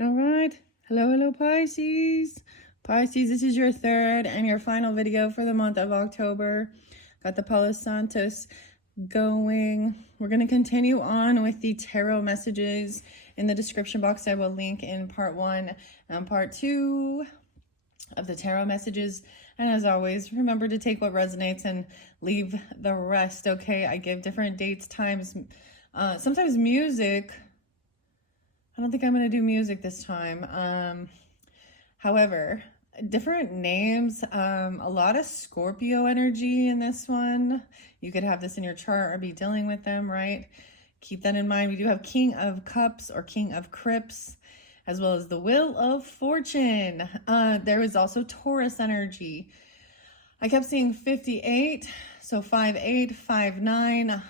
All right. Hello, Pisces. Pisces, this is your third and your final video for the month of October. Got the Palo Santos going. We're going to continue on with the tarot messages. In the description box, I will link in part 1 and part 2 of the tarot messages. And as always, remember to take what resonates and leave the rest, okay? I give different dates, times, sometimes music. I don't think I'm going to do music this time. However, different names, a lot of Scorpio energy in this one. You could have this in your chart or be dealing with them, right? Keep that in mind. We do have King of Cups or King of Crypts, as well as the Wheel of Fortune. There is also Taurus energy. I kept seeing 58, so 5'8", 5'9",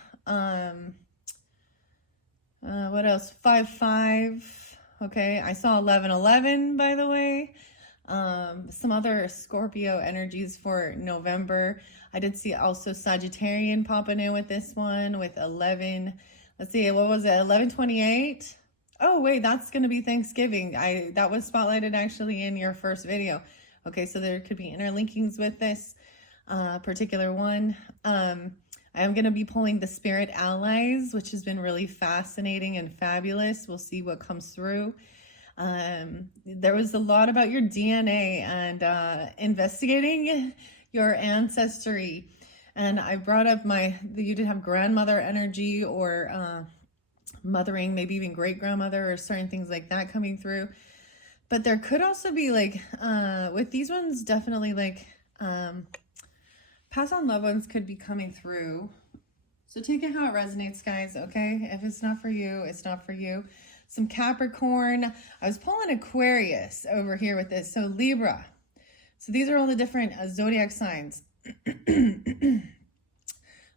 what else? 5'5". Okay, I saw 11'11", by the way. Some other Scorpio energies for November. I did see also Sagittarian popping in with this one with 11. Let's see, what was it? 11:28. Oh wait, that's gonna be Thanksgiving. That was spotlighted actually in your first video. Okay, so there could be interlinkings with this particular one. I am going to be pulling the Spirit Allies, which has been really fascinating and fabulous. We'll see what comes through. There was a lot about your DNA and investigating your ancestry. And I brought up you did have grandmother energy or mothering, maybe even great-grandmother or certain things like that coming through. But there could also be like, with these ones, definitely like, past on loved ones could be coming through. So take it how it resonates, guys, okay? If it's not for you, it's not for you. Some Capricorn. I was pulling Aquarius over here with this. So Libra. So these are all the different zodiac signs.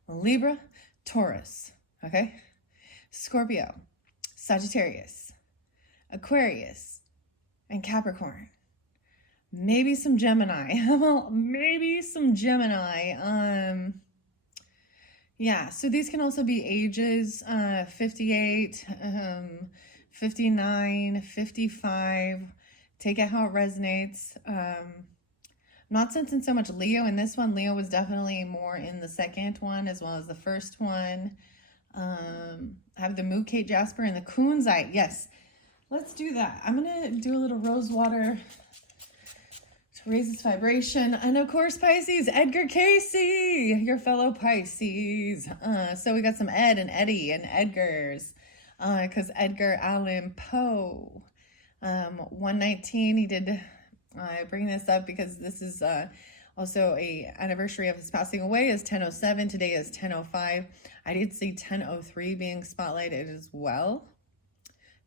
Libra, Taurus, okay? Scorpio, Sagittarius, Aquarius, and Capricorn. Maybe some Gemini. Well, maybe some Gemini. Yeah, so these can also be ages, 58, 59, 55. Take it how it resonates. Not sensing so much Leo in this one. Leo was definitely more in the second one as well as the first one. I have the Mooncake Jasper and the Kunzite. Yes, let's do that. I'm going to do a little rose water to raise its vibration. And of course, Pisces, Edgar Casey, your fellow Pisces. So we got some Ed and Eddie and Edgars, because Edgar Allan Poe, 119, he did, I bring this up because this is also a anniversary of his passing away is 10:07. Today is 10:05. I did see 10:03 being spotlighted as well.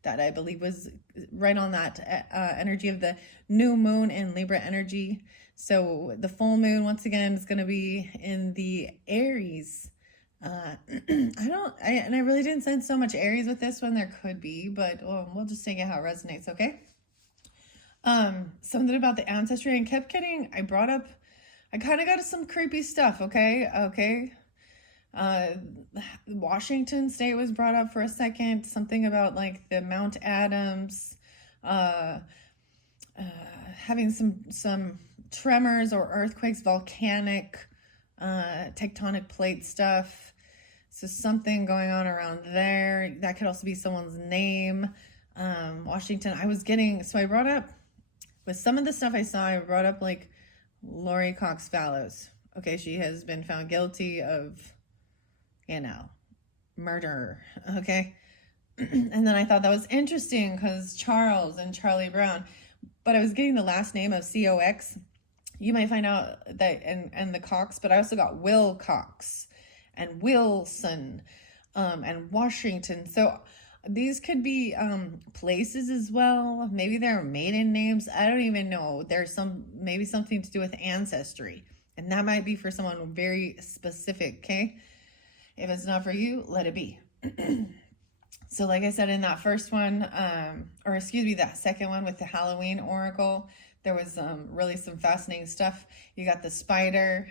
That I believe was right on that energy of the new moon in Libra energy. So the full moon, once again, is going to be in the Aries. I really didn't sense so much Aries with this one. There could be, but we'll just take it how it resonates, okay? Something about the ancestry, and kept getting, I kind of got some creepy stuff, okay? Washington State was brought up for a second. Something about like the Mount Adams, having some tremors or earthquakes, volcanic, tectonic plate stuff. So something going on around there. That could also be someone's name. Washington. I brought up, with some of the stuff I saw, I brought up like Lori Cox Fallows. Okay, she has been found guilty of, murder, okay? And then I thought that was interesting because Charles and Charlie Brown, but I was getting the last name of Cox. You might find out that, and the Cox, but I also got Will Cox and Wilson, and Washington. So these could be places as well. Maybe they're maiden names. I don't even know. There's maybe something to do with ancestry, and that might be for someone very specific, okay? If it's not for you, let it be. So like I said in that first one, that second one with the Halloween Oracle, there was really some fascinating stuff. You got the spider.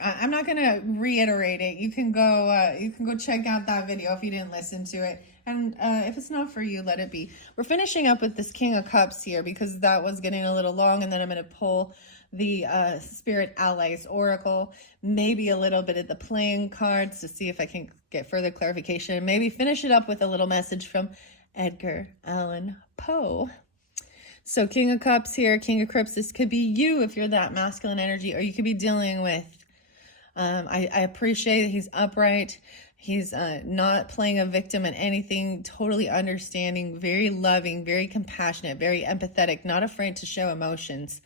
I'm not gonna reiterate it. You can go check out that video if you didn't listen to it. And if it's not for you, let it be. We're finishing up with this King of Cups here because that was getting a little long, and then I'm gonna pull the Spirit Allies Oracle, maybe a little bit of the playing cards to see if I can get further clarification, and maybe finish it up with a little message from Edgar Allan Poe. So King of Cups here, King of Cups, this could be you if you're that masculine energy, or you could be dealing with, I appreciate he's upright. He's not playing a victim in anything, totally understanding, very loving, very compassionate, very empathetic, not afraid to show emotions,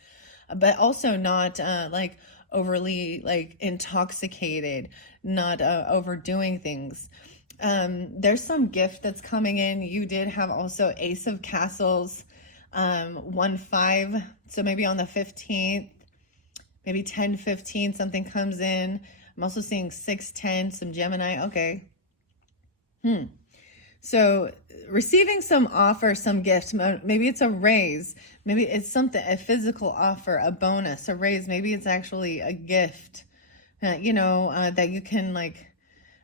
but also not like overly like intoxicated, not overdoing things. There's some gift that's coming in. You did have also Ace of Castles, 1-5, so maybe on the 15th, maybe 10-15, something comes in. I'm also seeing 6-10, some Gemini. Okay. So receiving some offer, some gift, maybe it's a raise, maybe it's something, a physical offer, a bonus, a raise, maybe it's actually a gift, that you can like,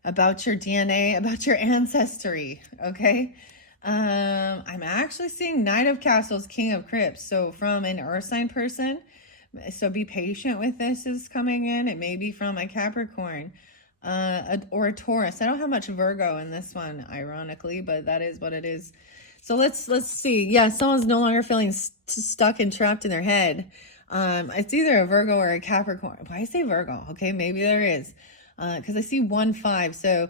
about your DNA, about your ancestry. Okay. I'm actually seeing Knight of Castles, King of Crypts. So from an earth sign person, so be patient with this is coming in. It may be from a Capricorn, or a Taurus. I don't have much Virgo in this one, ironically, but that is what it is. So let's see. Yeah, someone's no longer feeling stuck and trapped in their head. It's either a Virgo or a Capricorn. Why I say Virgo? Okay, maybe there is, because I see 1-5. So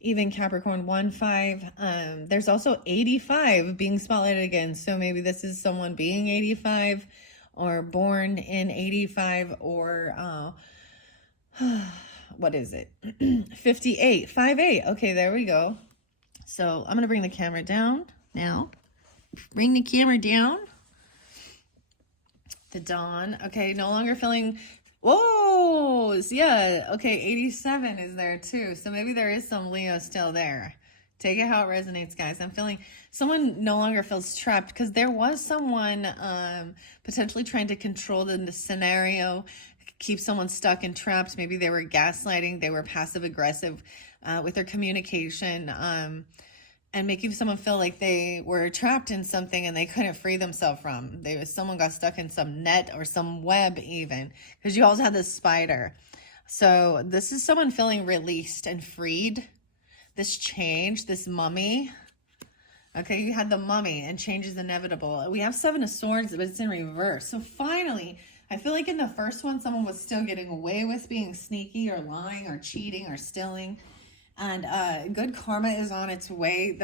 even Capricorn 1-5. There's also 85 being spotlighted again. So maybe this is someone being 85 or born in 85, or what is it? 58, 5-8. Okay, there we go. So I'm going to bring the camera down now. Bring the camera down. The dawn. Okay, no longer feeling... Whoa, yeah, okay, 87 is there too. So maybe there is some Leo still there. Take it how it resonates, guys. I'm feeling someone no longer feels trapped, because there was someone potentially trying to control the scenario, keep someone stuck and trapped. Maybe they were gaslighting, they were passive aggressive with their communication, and making someone feel like they were trapped in something and they couldn't free themselves from. Someone got stuck in some net or some web even, because you also had this spider. So this is someone feeling released and freed. This change, this mummy. Okay, you had the mummy and change is inevitable. We have 7 of Swords, but it's in reverse. So finally, I feel like in the first one, someone was still getting away with being sneaky or lying or cheating or stealing. And good karma is on its way.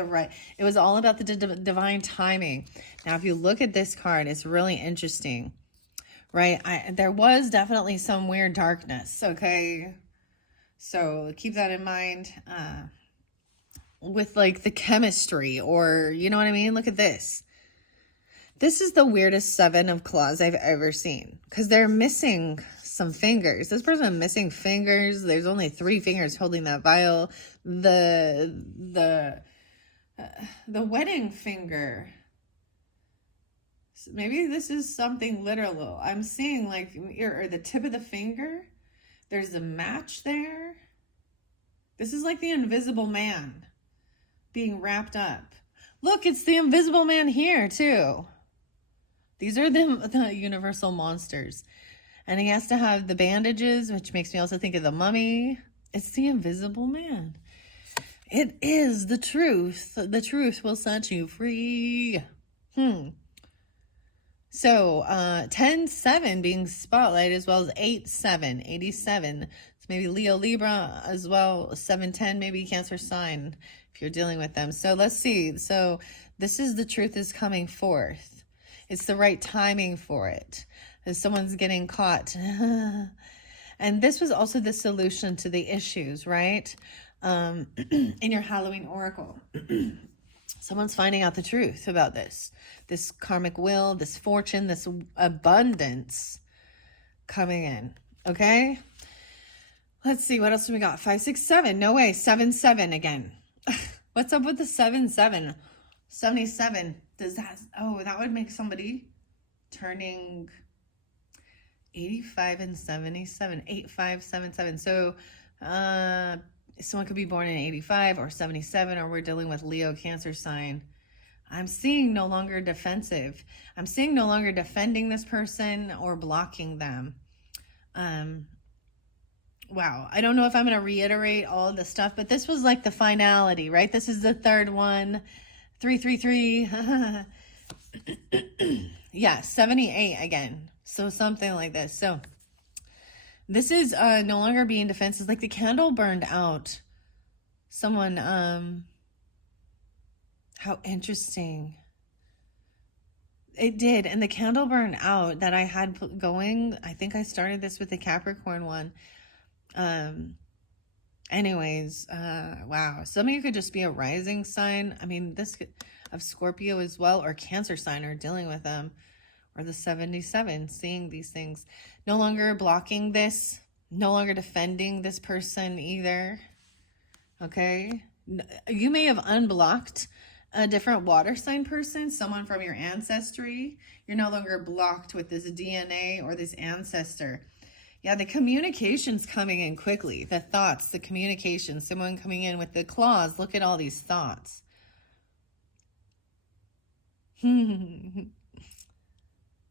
It was all about the divine timing. Now, if you look at this card, it's really interesting, right? There was definitely some weird darkness, okay? So keep that in mind with like the chemistry, or you know what I mean? Look at this. This is the weirdest 7 of claws I've ever seen, because they're missing some fingers. This person missing fingers. There's only 3 fingers holding that vial. The wedding finger. Maybe this is something literal. I'm seeing like, or the tip of the finger. There's a match there. This is like the Invisible Man being wrapped up. Look, it's the Invisible Man here too. These are the universal monsters. And he has to have the bandages, which makes me also think of the mummy. It's the Invisible Man. It is the truth. The truth will set you free. So 10-7 being spotlighted, as well as 8-7, 87. So maybe Leo, Libra as well. 7-10, maybe Cancer sign if you're dealing with them. So let's see. So this is the truth is coming forth. It's the right timing for it. As someone's getting caught. And this was also the solution to the issues, right? In your Halloween oracle. Someone's finding out the truth about this karmic will, this fortune, this abundance coming in. Okay. Let's see. What else do we got? 5, 6, 7. No way. 7-7 again. What's up with the 7-7? 77. Does that, that would make somebody turning 85 and 77, 8577. So someone could be born in 85 or 77, or we're dealing with Leo Cancer sign. I'm seeing no longer defensive. I'm seeing no longer defending this person or blocking them. Wow. I don't know if I'm going to reiterate all of the stuff, but this was like the finality, right? This is the third one. 333. Yeah, 78 again. So something like this. So this is no longer being defensive. Like the candle burned out. Someone, how interesting. It did. And the candle burned out that I had going. I think I started this with the Capricorn one. Anyways, wow. Some of you could just be a rising sign. I mean, this could, of Scorpio as well, or Cancer sign, or dealing with them, or the 77, seeing these things. No longer blocking this, no longer defending this person either. Okay. You may have unblocked a different water sign person, someone from your ancestry. You're no longer blocked with this DNA or this ancestor. Yeah, the communication's coming in quickly. The thoughts, the communication, someone coming in with the claws. Look at all these thoughts.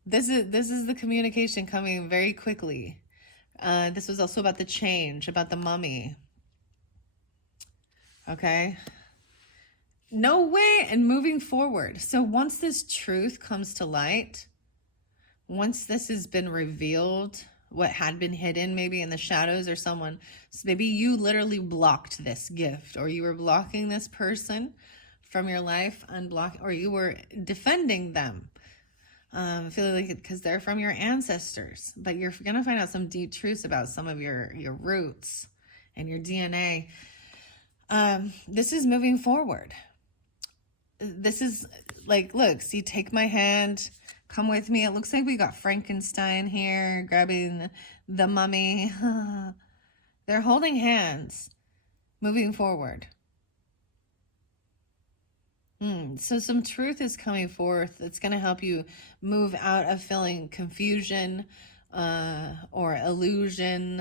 This is the communication coming very quickly. This was also about the change, about the mummy. Okay. No way, and moving forward. So once this truth comes to light, once this has been revealed, what had been hidden maybe in the shadows, or someone, so maybe you literally blocked this gift, or you were blocking this person from your life, or you were defending them. I feel like because they're from your ancestors, but you're going to find out some deep truths about some of your roots and your DNA. This is moving forward. This is like, look, see, take my hand, come with me. It looks like we got Frankenstein here grabbing the mummy. They're holding hands, moving forward. So some truth is coming forth that's going to help you move out of feeling confusion or illusion.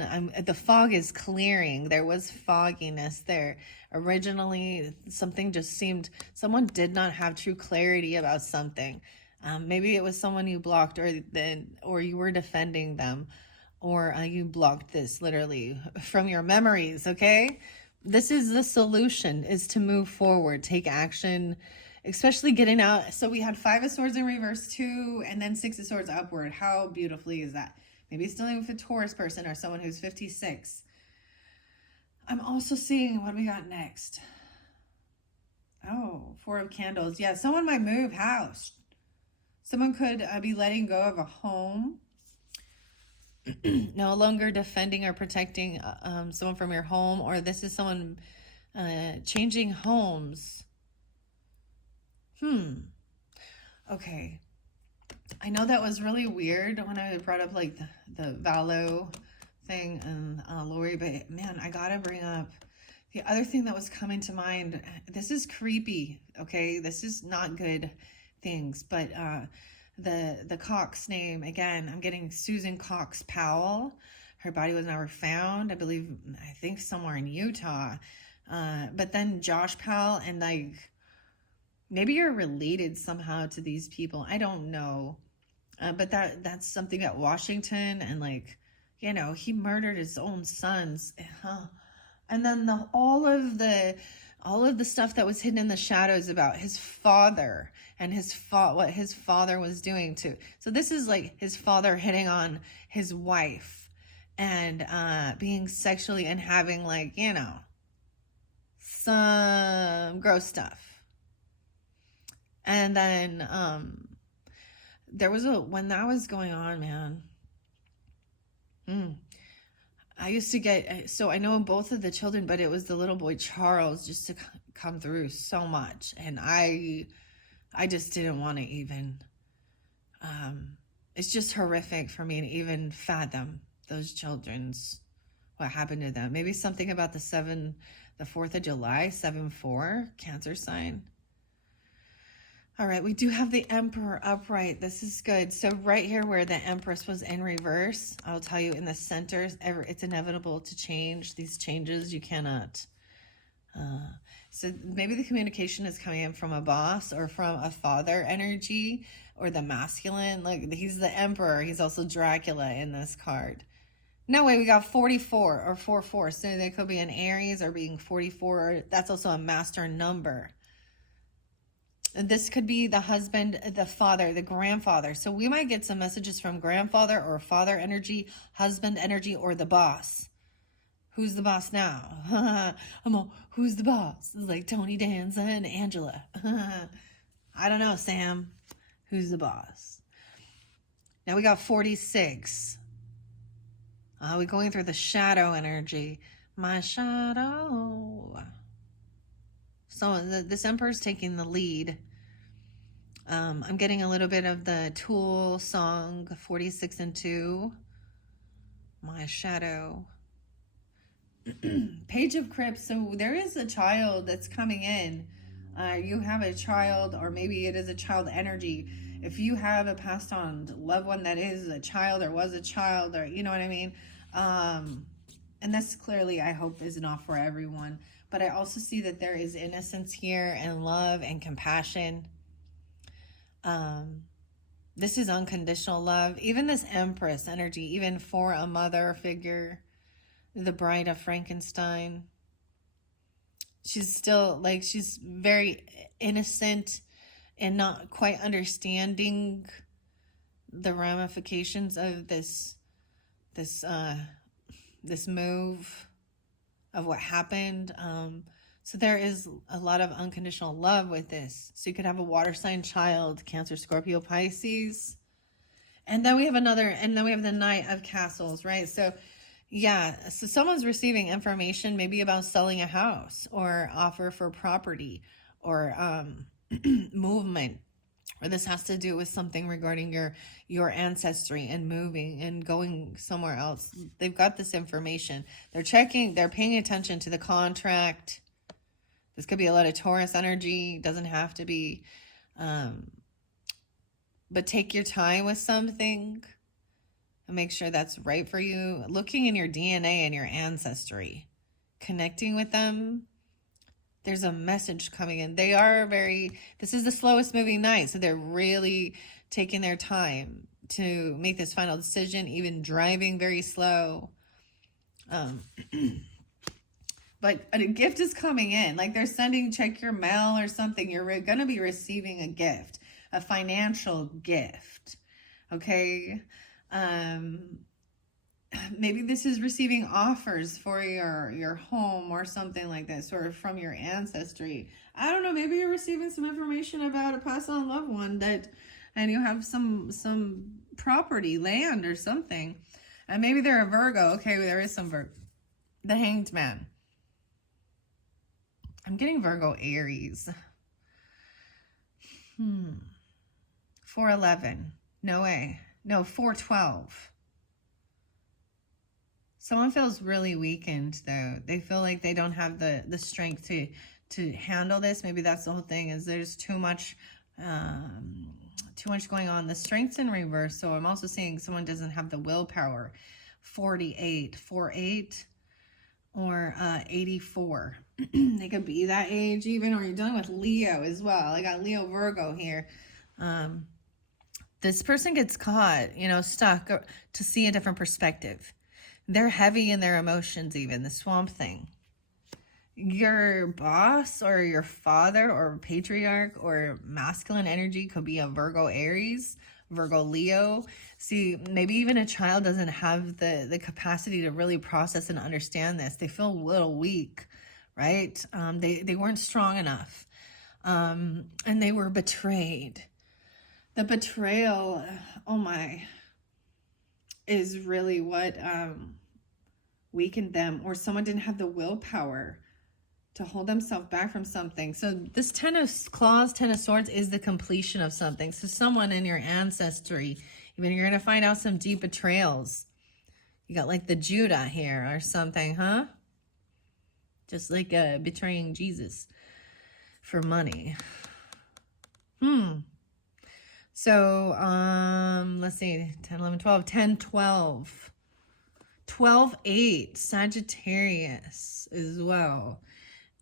The fog is clearing. There was fogginess there. Originally, something just seemed, someone did not have true clarity about something. Maybe it was someone you blocked, or you were defending them, or you blocked this literally from your memories, okay? This is the solution, is to move forward, take action, especially getting out. So we had 5 of Swords in reverse, 2, and then 6 of Swords upward. How beautifully is that? Maybe it's dealing with a Taurus person or someone who's 56. I'm also seeing, what do we got next? Oh, 4 of Candles. Yeah, someone might move house. Someone could be letting go of a home. No longer defending or protecting someone from your home, or this is someone changing homes. Okay. I know that was really weird when I brought up like the Valo thing and Lori, but man, I gotta bring up the other thing that was coming to mind. This is creepy, okay? This is not good things, but the Cox name, again, I'm getting Susan Cox Powell. Her body was never found, I think somewhere in Utah. But then Josh Powell, and like, maybe you're related somehow to these people. I don't know. But that's something at Washington, and like, you know, he murdered his own sons. And then all of the stuff that was hidden in the shadows about his father and what his father was doing to. So this is like his father hitting on his wife and being sexually and having, like, you know, some gross stuff. And then there was when that was going on, man. I used to get, so I know both of the children, but it was the little boy Charles just to come through so much. And I just didn't want to even, it's just horrific for me to even fathom those children's, what happened to them. Maybe something about the 4th of July, 7-4, Cancer sign. All right, we do have the Emperor upright. This is good. So right here where the Empress was in reverse, I'll tell you in the center, it's inevitable to change. These changes you cannot. So maybe the communication is coming in from a boss or from a father energy or the masculine. Like he's the Emperor. He's also Dracula in this card. No way, we got 44 or 44. So they could be an Aries or being 44. That's also a master number. This could be the husband, the father, the grandfather. So we might get some messages from grandfather or father energy, husband energy, or the boss. Who's the boss now? Who's the boss? It's like Tony Danza and Angela. I don't know, Sam. Who's the boss? Now we got 46. We're going through the shadow energy. My shadow. So this Emperor's taking the lead. I'm getting a little bit of the Tool song 46 and 2. My shadow. Page of Crypts. So there is a child that's coming in. You have a child, or maybe it is a child energy. If you have a passed on loved one that is a child or was a child, or you know what I mean. And this clearly, I hope, is not for everyone. But I also see that there is innocence here and love and compassion. This is unconditional love. Even this Empress energy, even for a mother figure, the Bride of Frankenstein. She's still like, she's very innocent and not quite understanding the ramifications of this move of what happened. So there is a lot of unconditional love with this. So you could have a water sign child, Cancer, Scorpio, Pisces. And then we have the Knight of Castles, right? So yeah, so someone's receiving information maybe about selling a house or offer for property or movement. Or this has to do with something regarding your ancestry and moving and going somewhere else. They've got this information. They're paying attention to the contract. This could be a lot of Taurus energy. Doesn't have to be. But take your time with something and make sure that's right for you. Looking in your DNA and your ancestry. Connecting with them. There's a message coming in. This is the slowest moving night. So they're really taking their time to make this final decision, even driving very slow. But a gift is coming in. Like they're sending, check your mail or something. You're going to be receiving a gift, a financial gift. Okay. Maybe this is receiving offers for your home or something like this, or from your ancestry. I don't know. Maybe you're receiving some information about a passed on loved one and you have some property, land or something. And maybe they're a Virgo. Okay, there is some Virgo. The Hanged Man. I'm getting Virgo Aries. 411. No way. No, 412. Someone feels really weakened, though. They feel like they don't have the strength to handle this. Maybe that's the whole thing, is there's too much going on. The strength's in reverse, so I'm also seeing someone doesn't have the willpower. 48, 48, or 84. They could be that age even, or you're dealing with Leo as well. I got Leo Virgo here. This person gets caught, stuck to see a different perspective. They're heavy in their emotions, even the Swamp Thing. Your boss or your father or patriarch or masculine energy could be a Virgo Aries, Virgo Leo. See, maybe even a child doesn't have the capacity to really process and understand this. They feel a little weak, right? They weren't strong enough. And they were betrayed. The betrayal, oh my, is really what weakened them, or someone didn't have the willpower to hold themselves back from something. So this 10 of Claws, 10 of Swords is the completion of something. So someone in your ancestry, even you're going to find out some deep betrayals. You got like the Judah here or something, huh? Just like betraying Jesus for money. So, let's see, 10, 11, 12, 10, 12. 12, 8, Sagittarius as well.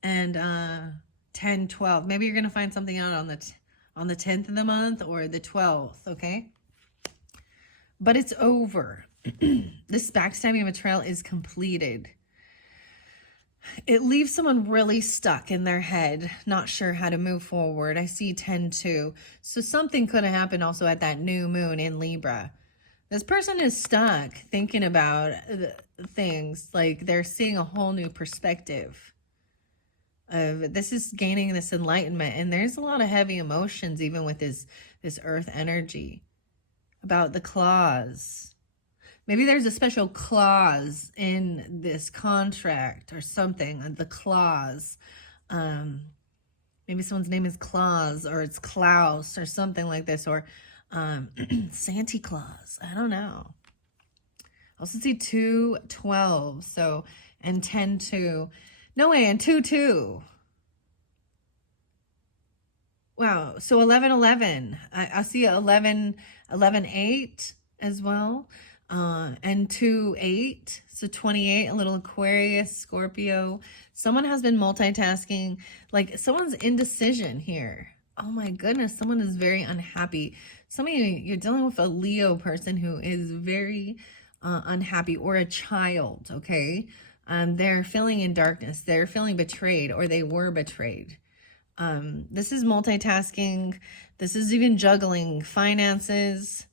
And 10, 12. Maybe you're going to find something out on the 10th of the month or the 12th, okay? But it's over. This backstabbing betrayal is completed. It leaves someone really stuck in their head, not sure how to move forward. I see 10-2. So something could have happened also at that new moon in Libra. This person is stuck thinking about things, like they're seeing a whole new perspective. This is gaining this enlightenment, and there's a lot of heavy emotions even with this earth energy about the clause. Maybe there's a special clause in this contract or something, the clause. Maybe someone's name is Claus, or it's Klaus or something like this, or Santa Claus. I don't know. I also see 2, 12, so, and 10, 2. No way, and 2, 2. Wow, so 11, 11. I see 11, 11, 8 as well. And 2, 8. So 28, a little Aquarius, Scorpio. Someone has been multitasking. Like someone's indecision here. Oh my goodness, someone is very unhappy. Some of you, you're dealing with a Leo person who is very unhappy, or a child, okay? They're feeling in darkness. They're feeling betrayed, or they were betrayed. This is multitasking. This is even juggling finances.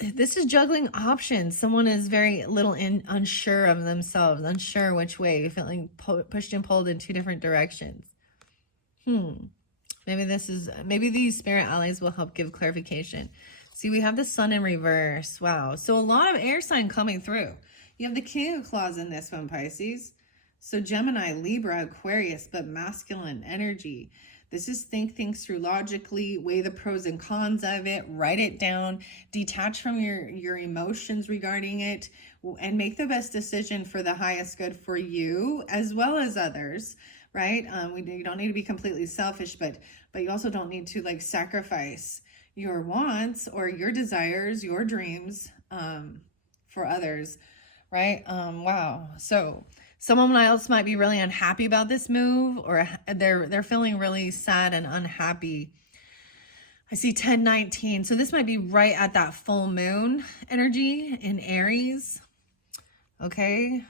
This is juggling options. Someone is very little unsure of themselves, unsure which way, feeling pushed and pulled in 2 different directions. Maybe these spirit allies will help give clarification. See, we have the sun in reverse. Wow. So a lot of air sign coming through. You have the King of Claws in this one, Pisces. So Gemini, Libra, Aquarius, but masculine energy. This is think things through logically, weigh the pros and cons of it, write it down, detach from your emotions regarding it, and make the best decision for the highest good for you as well as others, right? You don't need to be completely selfish, but you also don't need to like sacrifice your wants or your desires, your dreams for others, right? Wow. So someone else might be really unhappy about this move, or they're feeling really sad and unhappy. I see 10, 19. So this might be right at that full moon energy in Aries. Okay.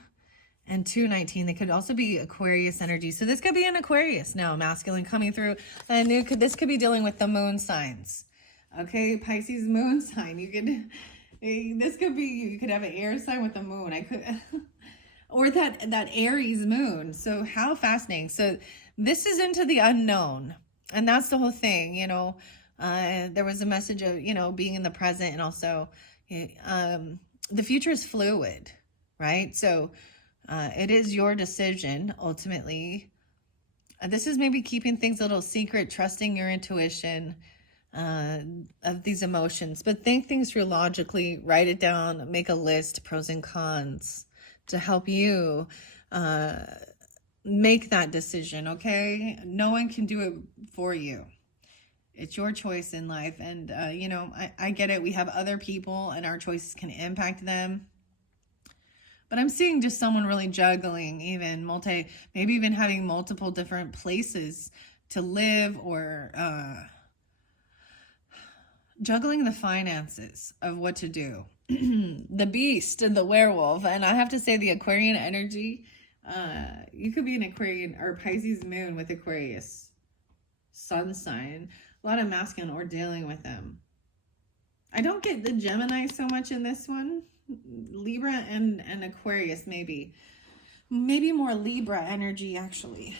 And 2, 19. They could also be Aquarius energy. So this could be an Aquarius now, masculine coming through. And this could be dealing with the moon signs. Okay. Pisces moon sign. You could have an air sign with the moon. Or that Aries moon. So how fascinating. So this is into the unknown. And that's the whole thing, there was a message of, being in the present, and also the future is fluid, right? So it is your decision, ultimately. This is maybe keeping things a little secret, trusting your intuition of these emotions. But think things through logically, write it down, make a list, pros and cons, to help you make that decision, okay? No one can do it for you. It's your choice in life. And, I get it. We have other people and our choices can impact them. But I'm seeing just someone really juggling, maybe even having multiple different places to live, or juggling the finances of what to do. The beast and the werewolf. And I have to say, the Aquarian energy, you could be an Aquarian or Pisces moon with Aquarius sun sign. A lot of masculine, or dealing with them. I don't get the Gemini so much in this one. Libra and Aquarius, maybe more Libra energy, actually.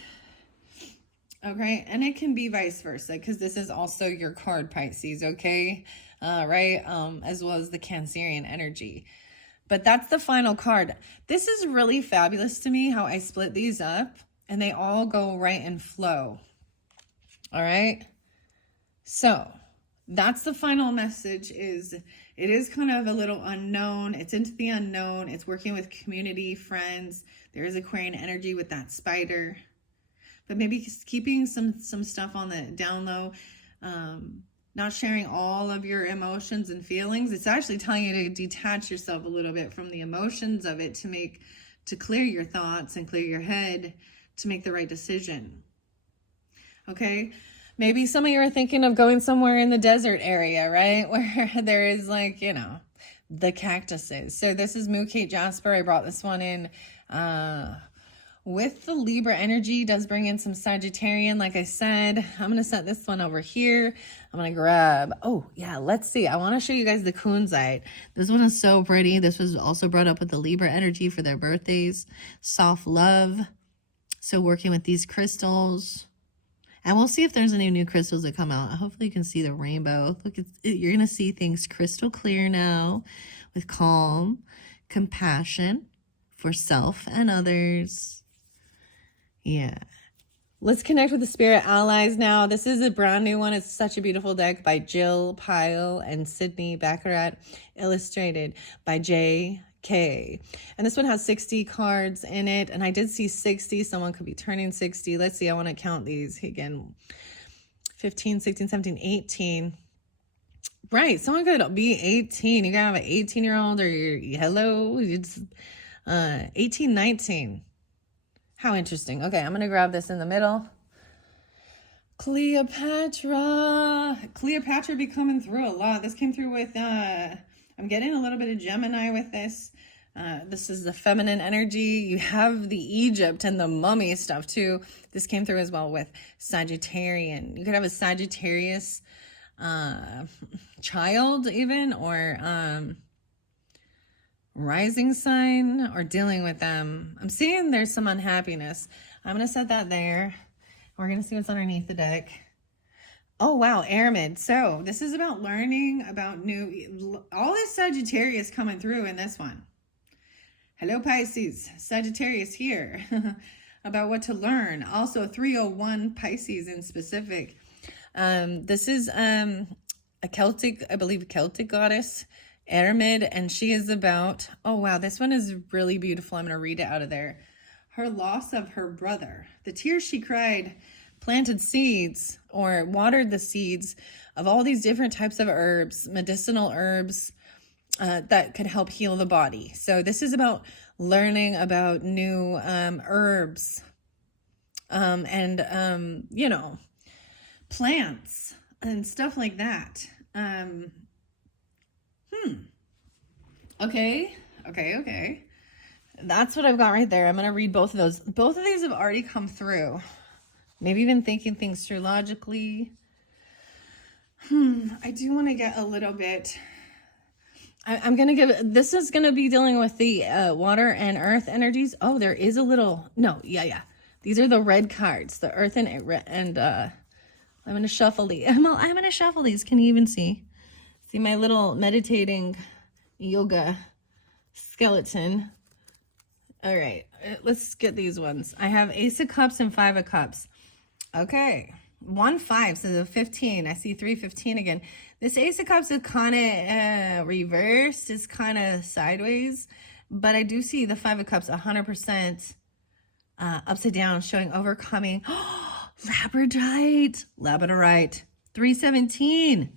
Okay, and it can be vice versa, because this is also your card, Pisces, okay? Right? As well as the Cancerian energy. But that's the final card. This is really fabulous to me, how I split these up, and they all go right in flow. All right? So that's the final message. It is kind of a little unknown. It's into the unknown. It's working with community, friends. There is Aquarian energy with that spider. But maybe keeping some stuff on the down low. not sharing all of your emotions and feelings. It's actually telling you to detach yourself a little bit from the emotions of it to clear your thoughts and clear your head to make the right decision. Okay? Maybe some of you are thinking of going somewhere in the desert area, right? Where there is like, you know, the cactuses. So this is Mookie Jasper. I brought this one in with the Libra energy. Does bring in some Sagittarian. Like I said, I'm going to set this one over here. I'm going to grab, oh yeah, let's see. I want to show you guys the kunzite. This one is so pretty. This was also brought up with the Libra energy for their birthdays. Soft love. So working with these crystals. And we'll see if there's any new crystals that come out. Hopefully you can see the rainbow. Look, you're going to see things crystal clear now with calm, compassion for self and others. Yeah. Let's connect with the spirit allies now. This is a brand new one. It's such a beautiful deck by Jill Pyle and Sydney Baccarat, illustrated by J.K. And this one has 60 cards in it. And I did see 60. Someone could be turning 60. Let's see. I want to count these again. 15, 16, 17, 18. Right. Someone could be 18. You gotta have an 18-year-old or hello. It's 18, 19. How interesting. Okay, I'm going to grab this in the middle. Cleopatra be coming through a lot. This came through with, I'm getting a little bit of Gemini with this. This is the feminine energy. You have the Egypt and the mummy stuff too. This came through as well with Sagittarian. You could have a Sagittarius child even, or rising sign, or dealing with them. I'm seeing there's some unhappiness. I'm going to set that there. We're going to see what's underneath the deck. Oh, wow. Aramid. So this is about learning about all this Sagittarius coming through in this one. Hello, Pisces. Sagittarius here about what to learn. Also 301 Pisces in specific. This is a Celtic, I believe Celtic goddess, Aramid, and she is about, oh wow, this one is really beautiful. I'm going to read it out of there. Her loss of her brother. The tears she cried planted seeds, or watered the seeds of all these different types of herbs, medicinal herbs that could help heal the body. So this is about learning about new herbs and, you know, plants and stuff like that. Okay. That's what I've got right there. I'm going to read both of those. Both of these have already come through. Maybe even thinking things through logically. I do want to get a little bit... I'm going to give... This is going to be dealing with the water and earth energies. Oh, there is a little... No, yeah. These are the red cards. The earth and I'm going to shuffle these. I'm going to shuffle these. Can you even see? See my little meditating yoga skeleton. All right, let's get these ones. I have Ace of Cups and 5 of Cups. Okay, 1, 5, so the 15. I see 3, 15 again. This Ace of Cups is kind of reversed. It's kind of sideways. But I do see the 5 of Cups 100% upside down, showing overcoming. Labradorite. 317.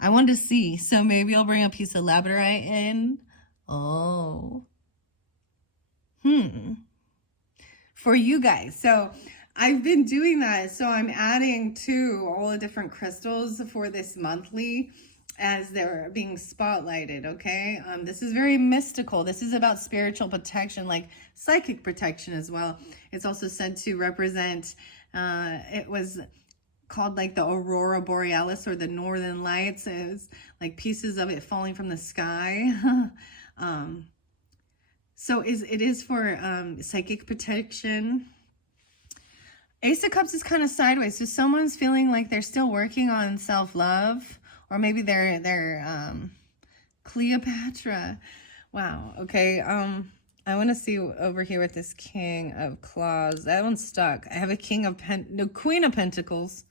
I wanted to see, so maybe I'll bring a piece of labradorite in. Oh. For you guys. So I've been doing that. So I'm adding to all the different crystals for this monthly as they're being spotlighted, okay? This is very mystical. This is about spiritual protection, like psychic protection as well. It's also said to represent, it was called like the Aurora Borealis, or the Northern Lights. Is like pieces of it falling from the sky. So it is for psychic protection. Ace of Cups is kind of sideways. So someone's feeling like they're still working on self-love, or maybe they're Cleopatra. Wow. Okay. I want to see over here with this King of Claws. That one's stuck. I have a Queen of Pentacles.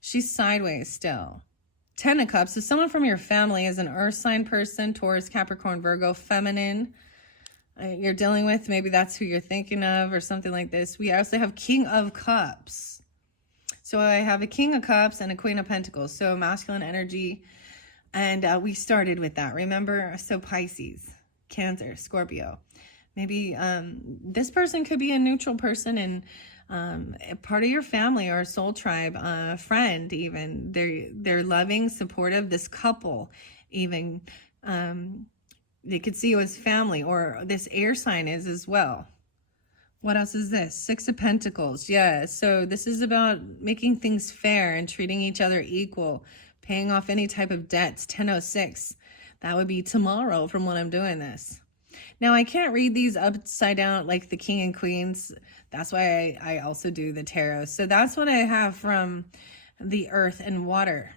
She's sideways still. 10 of Cups. So someone from your family is an earth sign person, Taurus, Capricorn, Virgo, feminine. You're dealing with, maybe that's who you're thinking of or something like this. We also have King of Cups. So I have a King of Cups and a Queen of Pentacles. So masculine energy. And we started with that, remember? So Pisces, Cancer, Scorpio. Maybe this person could be a neutral person and a part of your family or a soul tribe, friend even. They're loving, supportive. This couple even, they could see you as family, or this air sign is as well. What else is this? Six of Pentacles. Yeah, so this is about making things fair and treating each other equal, paying off any type of debts. 10:06. That would be tomorrow from when I'm doing this. Now, I can't read these upside down like the King and Queens. That's why I also do the tarot. So that's what I have from the earth and water.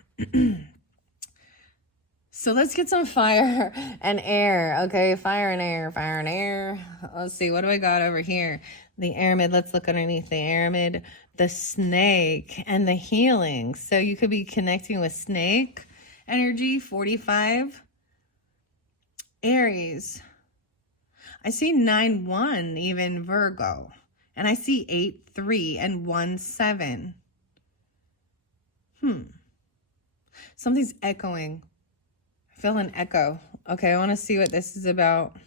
So let's get some fire and air. Okay, fire and air, fire and air. Let's see, what do I got over here? The aramid. Let's look underneath the aramid. The snake and the healing. So you could be connecting with snake energy. 45. Aries. I see 9-1, even Virgo. And I see 8-3 and 1-7. Something's echoing. I feel an echo. Okay, I want to see what this is about.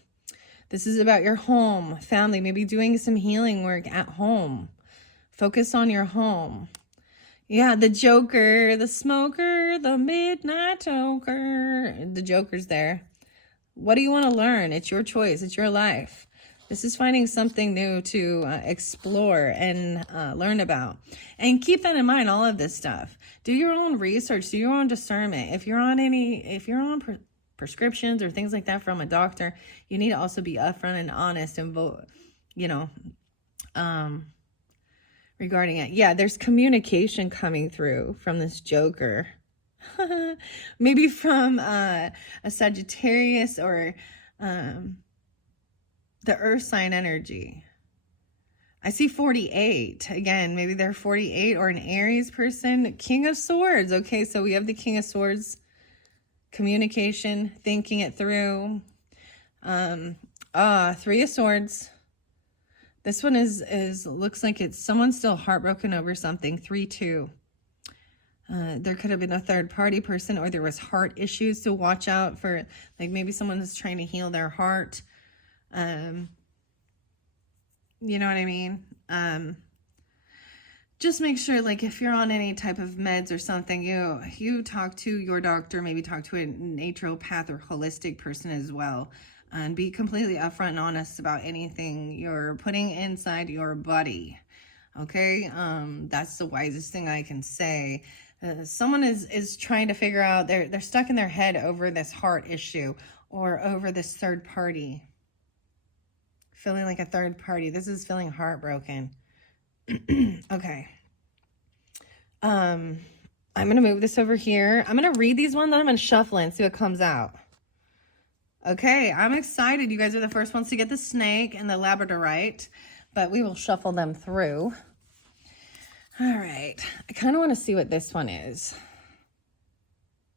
This is about your home, family, maybe doing some healing work at home. Focus on your home. Yeah, the Joker, the smoker, the midnight toker. The Joker's there. What do you want to learn? It's your choice. It's your life. This is finding something new to explore and learn about. And keep that in mind, all of this stuff. Do your own research. Do your own discernment. If you're on prescriptions or things like that from a doctor, you need to also be upfront and honest and regarding it. Yeah, there's communication coming through from this Joker. Maybe from a Sagittarius or the earth sign energy. I see 48. Again, maybe they're 48 or an Aries person. King of Swords. Okay, so we have the King of Swords. Communication, thinking it through. 3 of Swords. This one is looks like it's someone's still heartbroken over something. 3-2. There could have been a third party person, or there was heart issues to watch out for. Like maybe someone is trying to heal their heart. You know what I mean? Just make sure, like, if you're on any type of meds or something, you talk to your doctor, maybe talk to a naturopath or holistic person as well, and be completely upfront and honest about anything you're putting inside your body. Okay? That's the wisest thing I can say. Someone is trying to figure out, they're stuck in their head over this heart issue or over this third party. Feeling like a third party. This is feeling heartbroken. Okay. I'm going to move this over here. I'm going to read these ones, then I'm going to shuffle and see what comes out. Okay, I'm excited. You guys are the first ones to get the snake and the labradorite, but we will shuffle them through. All right. I kind of want to see what this one is.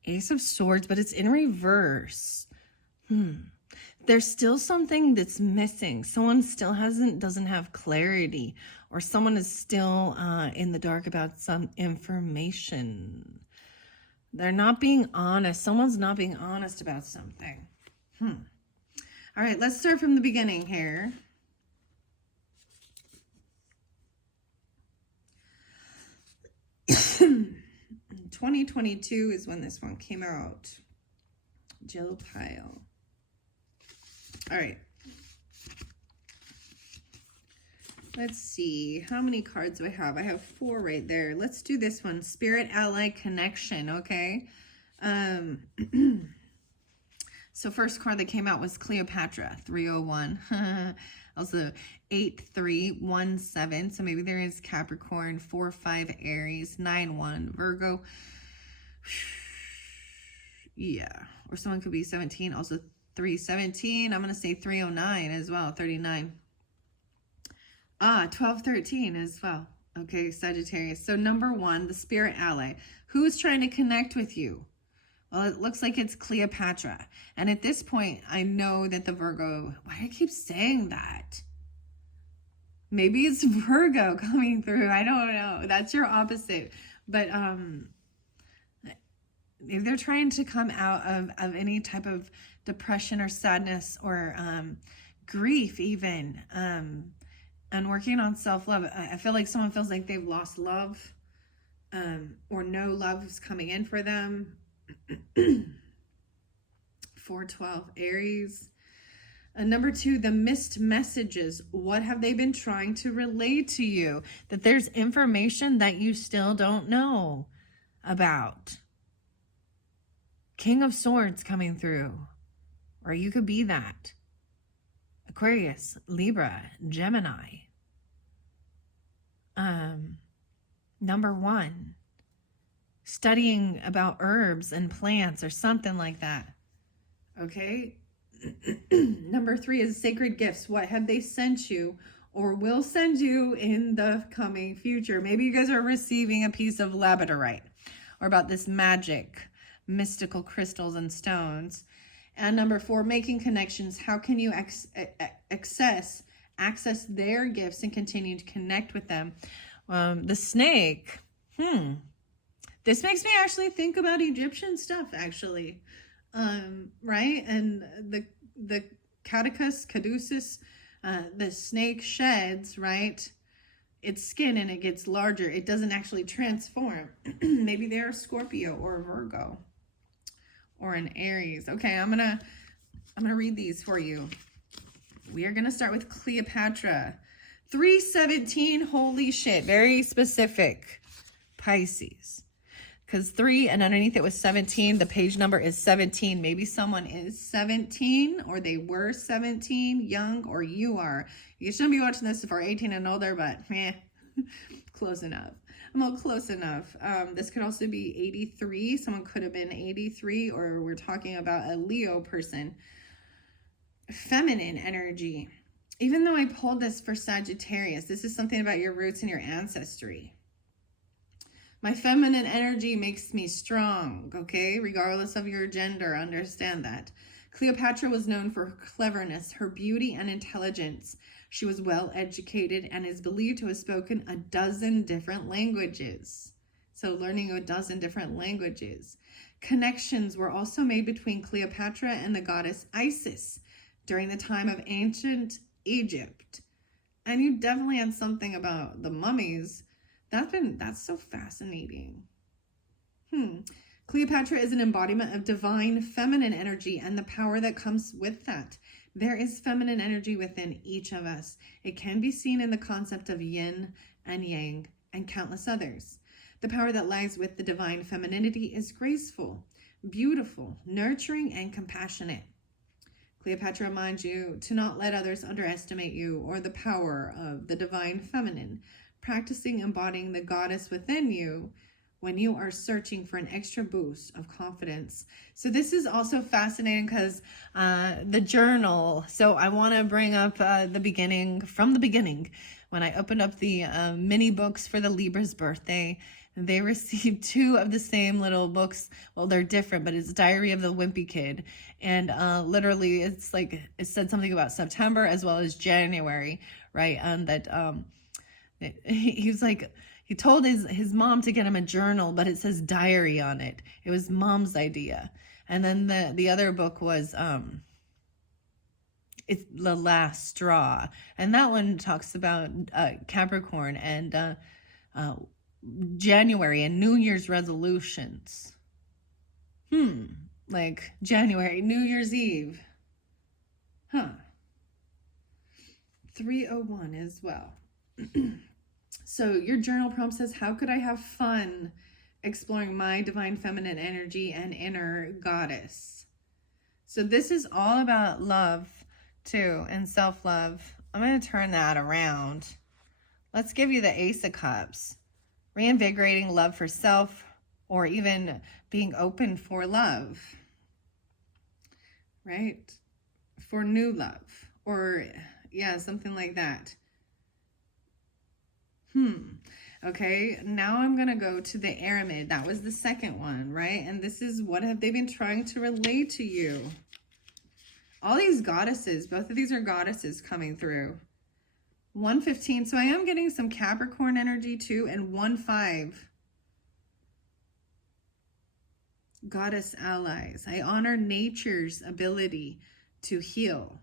Ace of Swords, but it's in reverse. There's still something that's missing. Someone still doesn't have clarity, or someone is still in the dark about some information. They're not being honest. Someone's not being honest about something. All right, let's start from the beginning here. (2022) is when this one came out. Jill Pyle. All right. Let's see. How many cards do I have? I have 4 right there. Let's do this one. Spirit Ally Connection, okay? So first card that came out was Cleopatra, 301. Also 8317. So maybe there is Capricorn, 45 Aries, 91 Virgo. Yeah. Or someone could be 17. Also 317. I'm going to say 309 as well. 39. 1213 as well. Okay, Sagittarius. So number 1, the Spirit Ally. Who is trying to connect with you? Well, it looks like it's Cleopatra. And at this point, I know that the Virgo, why do I keep saying that? Maybe it's Virgo coming through. I don't know. That's your opposite. But if they're trying to come out of any type of depression or sadness or grief even, and working on self-love, I feel like someone feels like they've lost love, or no love is coming in for them. 412 Aries. Number 2, the missed messages. What have they been trying to relay to you? That there's information that you still don't know about. King of Swords coming through. Or you could be that. Aquarius, Libra, Gemini. Number 1, studying about herbs and plants or something like that. Okay. Number 3 is sacred gifts. What have they sent you or will send you in the coming future? Maybe you guys are receiving a piece of labradorite, or about this magic, mystical crystals and stones. And number 4, making connections. How can you access their gifts and continue to connect with them? The snake. This makes me actually think about Egyptian stuff, actually. Right? And the caduceus, the snake sheds, right, its skin and it gets larger. It doesn't actually transform. Maybe they're a Scorpio or a Virgo or an Aries. Okay, I'm gonna read these for you. We are gonna start with Cleopatra. 317, holy shit, very specific. Pisces. Because 3 and underneath it was 17. The page number is 17. Maybe someone is 17 or they were 17, young, or you are. You shouldn't be watching this if you're 18 and older, but close enough. I'm all close enough. This could also be 83. Someone could have been 83, or we're talking about a Leo person. Feminine energy. Even though I pulled this for Sagittarius, this is something about your roots and your ancestry. My feminine energy makes me strong, okay? Regardless of your gender, understand that. Cleopatra was known for her cleverness, her beauty, and intelligence. She was well educated and is believed to have spoken 12 different languages. So learning 12 different languages. Connections were also made between Cleopatra and the goddess Isis during the time of ancient Egypt. And you definitely had something about the mummies. That's so fascinating. Cleopatra is an embodiment of divine feminine energy and the power that comes with that. There is feminine energy within each of us. It can be seen in the concept of yin and yang and countless others. The power that lies with the divine femininity is graceful, beautiful, nurturing, and compassionate. Cleopatra reminds you to not let others underestimate you or the power of the divine feminine. Practicing embodying the goddess within you when you are searching for an extra boost of confidence. So this is also fascinating because the journal. So I want to bring up the beginning, from the beginning, when I opened up the mini books for the Libra's birthday. They received 2 of the same little books. Well, they're different, but it's Diary of the Wimpy Kid. And literally, it's like, it said something about September as well as January, right? And that he's like, he told his mom to get him a journal, but it says diary on it. It was mom's idea. And then the other book was it's The Last Straw, and that one talks about Capricorn and January and New Year's resolutions. Like January, New Year's Eve. 301 as well. So your journal prompt says, how could I have fun exploring my divine feminine energy and inner goddess? So this is all about love too, and self-love. I'm going to turn that around. Let's give you the Ace of Cups. Reinvigorating love for self, or even being open for love, right? For new love, or yeah, something like that. Okay, now I'm going to go to the Aramid. That was the second one, right? And this is, what have they been trying to relay to you? All these goddesses, both of these are goddesses coming through. 115. So I am getting some Capricorn energy too. And 1-5. Goddess allies. I honor nature's ability to heal.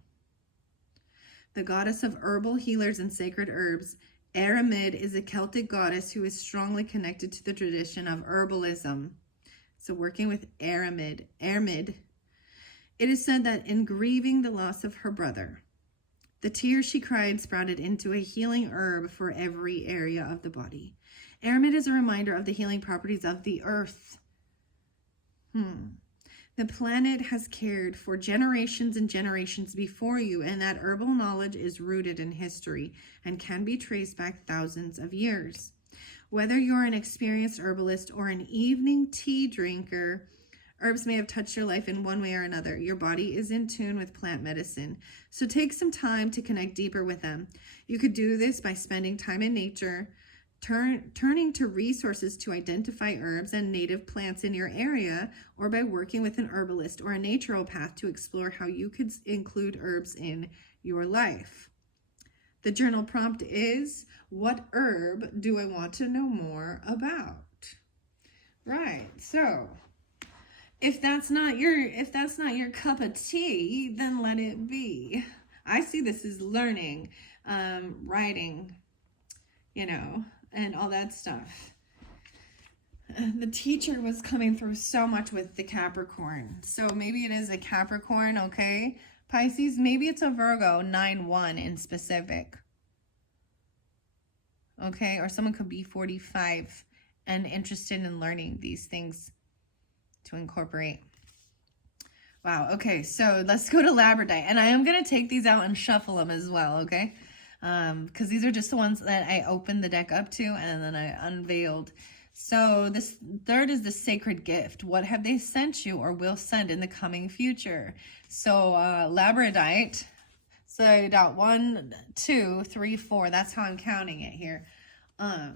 The goddess of herbal healers and sacred herbs, Aramid is a Celtic goddess who is strongly connected to the tradition of herbalism. So working with Aramid. It is said that in grieving the loss of her brother, the tears she cried sprouted into a healing herb for every area of the body. Aramid is a reminder of the healing properties of the earth. The planet has cared for generations and generations before you, and that herbal knowledge is rooted in history and can be traced back thousands of years. Whether you're an experienced herbalist or an evening tea drinker, herbs may have touched your life in one way or another. Your body is in tune with plant medicine, so take some time to connect deeper with them. You could do this by spending time in nature, turning to resources to identify herbs and native plants in your area, or by working with an herbalist or a naturopath to explore how you could include herbs in your life. The journal prompt is, what herb do I want to know more about? Right, so if that's not your cup of tea, then let it be. I see this as learning, writing, and all that stuff. The teacher was coming through so much with the Capricorn. So maybe it is a Capricorn, okay? Pisces, maybe it's a Virgo, 9-1 in specific. Okay, or someone could be 45 and interested in learning these things to incorporate. Wow, okay, so let's go to Labradorite. And I am going to take these out and shuffle them as well, okay? Because these are just the ones that I opened the deck up to and then I unveiled. So this third is the sacred gift. What have they sent you or will send in the coming future? So Labradorite, so I got 1, 2, 3, 4. That's how I'm counting it here. I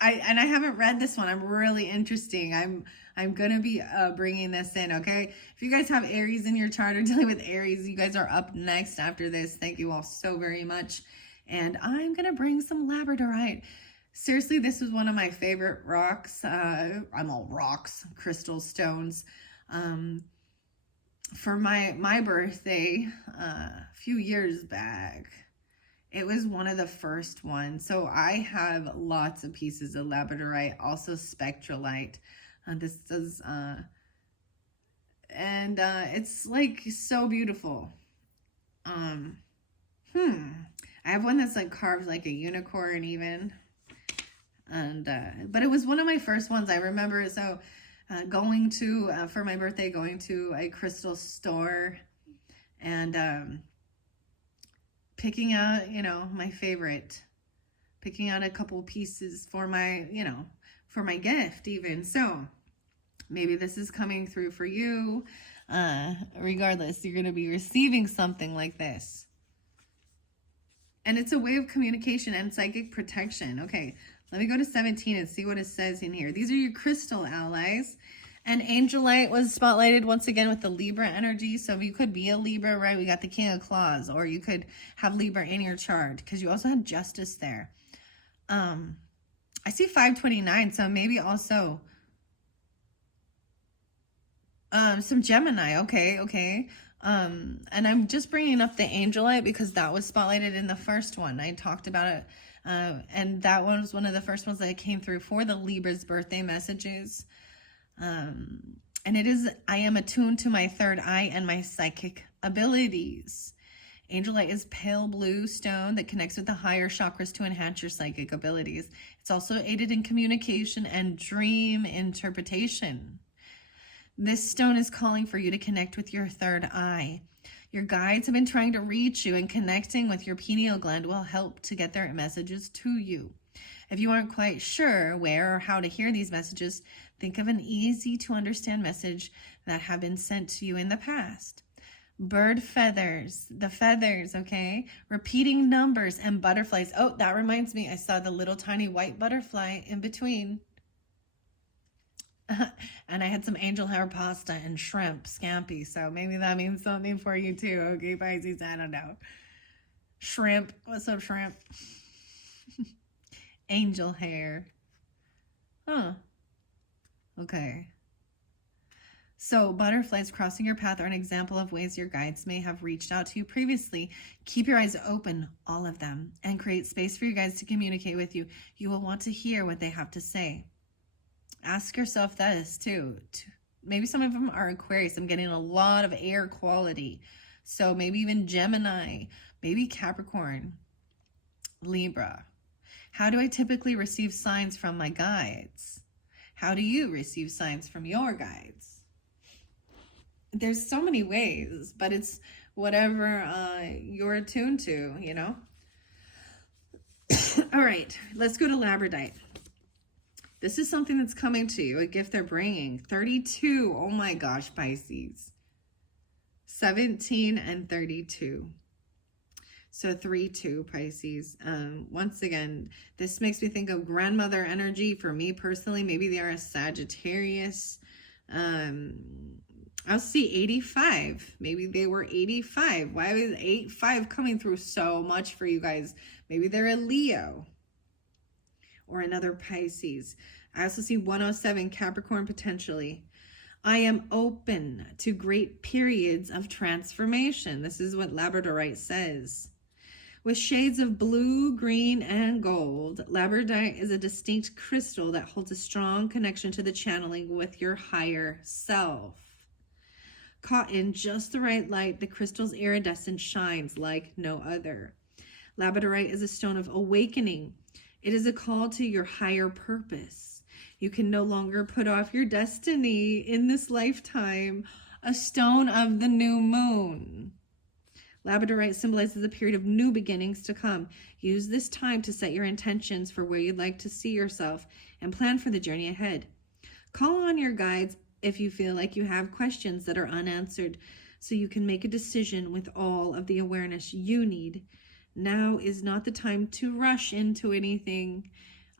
haven't read this one. I'm really interesting. I'm gonna be bringing this in, okay? If you guys have Aries in your chart or dealing with Aries, you guys are up next after this. Thank you all so very much. And I'm gonna bring some Labradorite. Seriously, this was one of my favorite rocks. I'm all rocks, crystal stones. For my birthday, a few years back, it was one of the first ones. So I have lots of pieces of Labradorite, also spectralite. This is, it's like so beautiful. I have one that's like carved like a unicorn even. And, but it was one of my first ones. I remember, so going to, for my birthday, going to a crystal store and, picking out, my favorite, picking out a couple pieces for my, for my gift even. So maybe this is coming through for you. Regardless, you're going to be receiving something like this. And it's a way of communication and psychic protection. Okay, let me go to 17 and see what it says in here. These are your crystal allies. And Angelite was spotlighted once again with the Libra energy. So you could be a Libra, right? We got the King of Claws. Or you could have Libra in your chart because you also had Justice there. I see 529. So maybe also some Gemini. Okay. And I'm just bringing up the Angelite because that was spotlighted in the first one. I talked about it. And that one was one of the first ones that came through for the Libra's birthday messages. And it is, I am attuned to my third eye and my psychic abilities. Angelite is pale blue stone that connects with the higher chakras to enhance your psychic abilities. It's also aided in communication and dream interpretation. This stone is calling for you to connect with your third eye. Your guides have been trying to reach you, and connecting with your pineal gland will help to get their messages to you. If you aren't quite sure where or how to hear these messages, think of an easy to understand message that have been sent to you in the past. Bird feathers, the feathers, okay? Repeating numbers and butterflies. Oh, that reminds me, I saw the little tiny white butterfly in between. And I had some angel hair pasta and shrimp scampi, so maybe that means something for you too, okay, Pisces? I don't know. Shrimp. What's up, shrimp? Angel hair. Huh. Okay. So, butterflies crossing your path are an example of ways your guides may have reached out to you previously. Keep your eyes open, all of them, and create space for your guides to communicate with you. You will want to hear what they have to say. Ask yourself this too. Maybe some of them are Aquarius. I'm getting a lot of air quality. So maybe even Gemini, maybe Capricorn, Libra. How do I typically receive signs from my guides? How do you receive signs from your guides? There's so many ways, but it's whatever you're attuned to, you know? All right, let's go to Labradorite. This is something that's coming to you, a gift they're bringing. 32, oh my gosh, Pisces. 17 and 32. So 3-2, Pisces. Once again, this makes me think of grandmother energy for me personally. Maybe they are a Sagittarius. I'll see 85. Maybe they were 85. Why was 85 coming through so much for you guys? Maybe they're a Leo or another Pisces. I also see 107, Capricorn potentially. I am open to great periods of transformation. This is what Labradorite says. With shades of blue, green, and gold, Labradorite is a distinct crystal that holds a strong connection to the channeling with your higher self. Caught in just the right light, the crystal's iridescence shines like no other. Labradorite is a stone of awakening. It is a call to your higher purpose. You can no longer put off your destiny in this lifetime. A stone of the new moon. Labradorite symbolizes a period of new beginnings to come. Use this time to set your intentions for where you'd like to see yourself and plan for the journey ahead. Call on your guides if you feel like you have questions that are unanswered, so you can make a decision with all of the awareness you need. Now is not the time to rush into anything.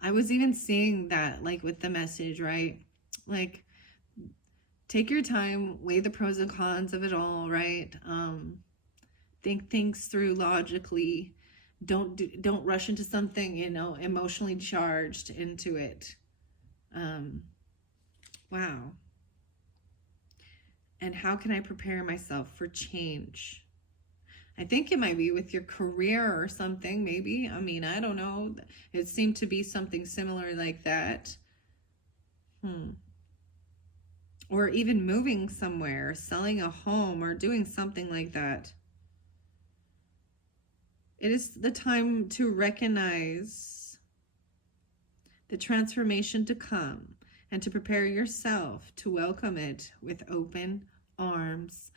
I was even seeing that, like, with the message, right? Like, take your time, weigh the pros and cons of it all, right? Think things through logically. Don't rush into something, you know, emotionally charged into it. Wow. And how can I prepare myself for change? I think it might be with your career or something, maybe. I mean, I don't know. It seemed to be something similar like that. Or even moving somewhere, selling a home, or doing something like that. It is the time to recognize the transformation to come and to prepare yourself to welcome it with open arms.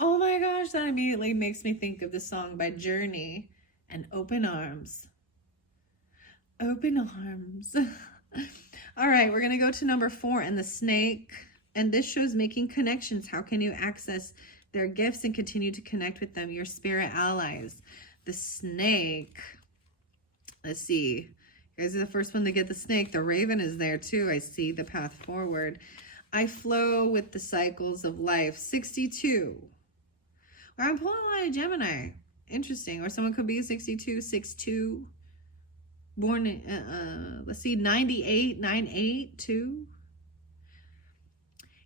Oh my gosh, that immediately makes me think of the song by Journey and Open Arms. Open arms. All right, we're going to go to number 4 and the snake. And this shows making connections. How can you access their gifts and continue to connect with them, your spirit allies? The snake. Let's see. You guys are the first one to get the snake. The raven is there too. I see the path forward. I flow with the cycles of life. 62. I'm pulling a lot of Gemini. Interesting. Or someone could be 62, 6'2". Born in, let's see, 98, 98, 2.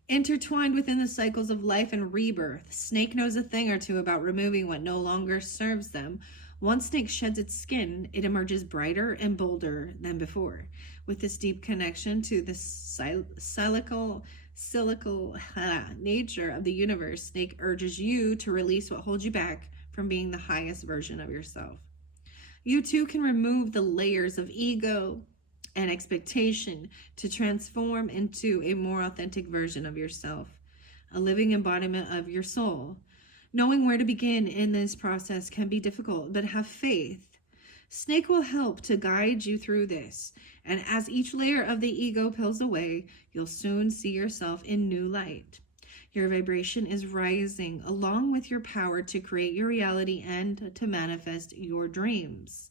Intertwined within the cycles of life and rebirth. Snake knows a thing or two about removing what no longer serves them. Once snake sheds its skin, it emerges brighter and bolder than before. With this deep connection to the silical nature of the universe, snake urges you to release what holds you back from being the highest version of yourself. You too can remove the layers of ego and expectation to transform into a more authentic version of yourself, a living embodiment of your soul. Knowing where to begin in this process can be difficult, but have faith. Snake will help to guide you through this, and as each layer of the ego peels away, you'll soon see yourself in new light. Your vibration is rising along with your power to create your reality and to manifest your dreams.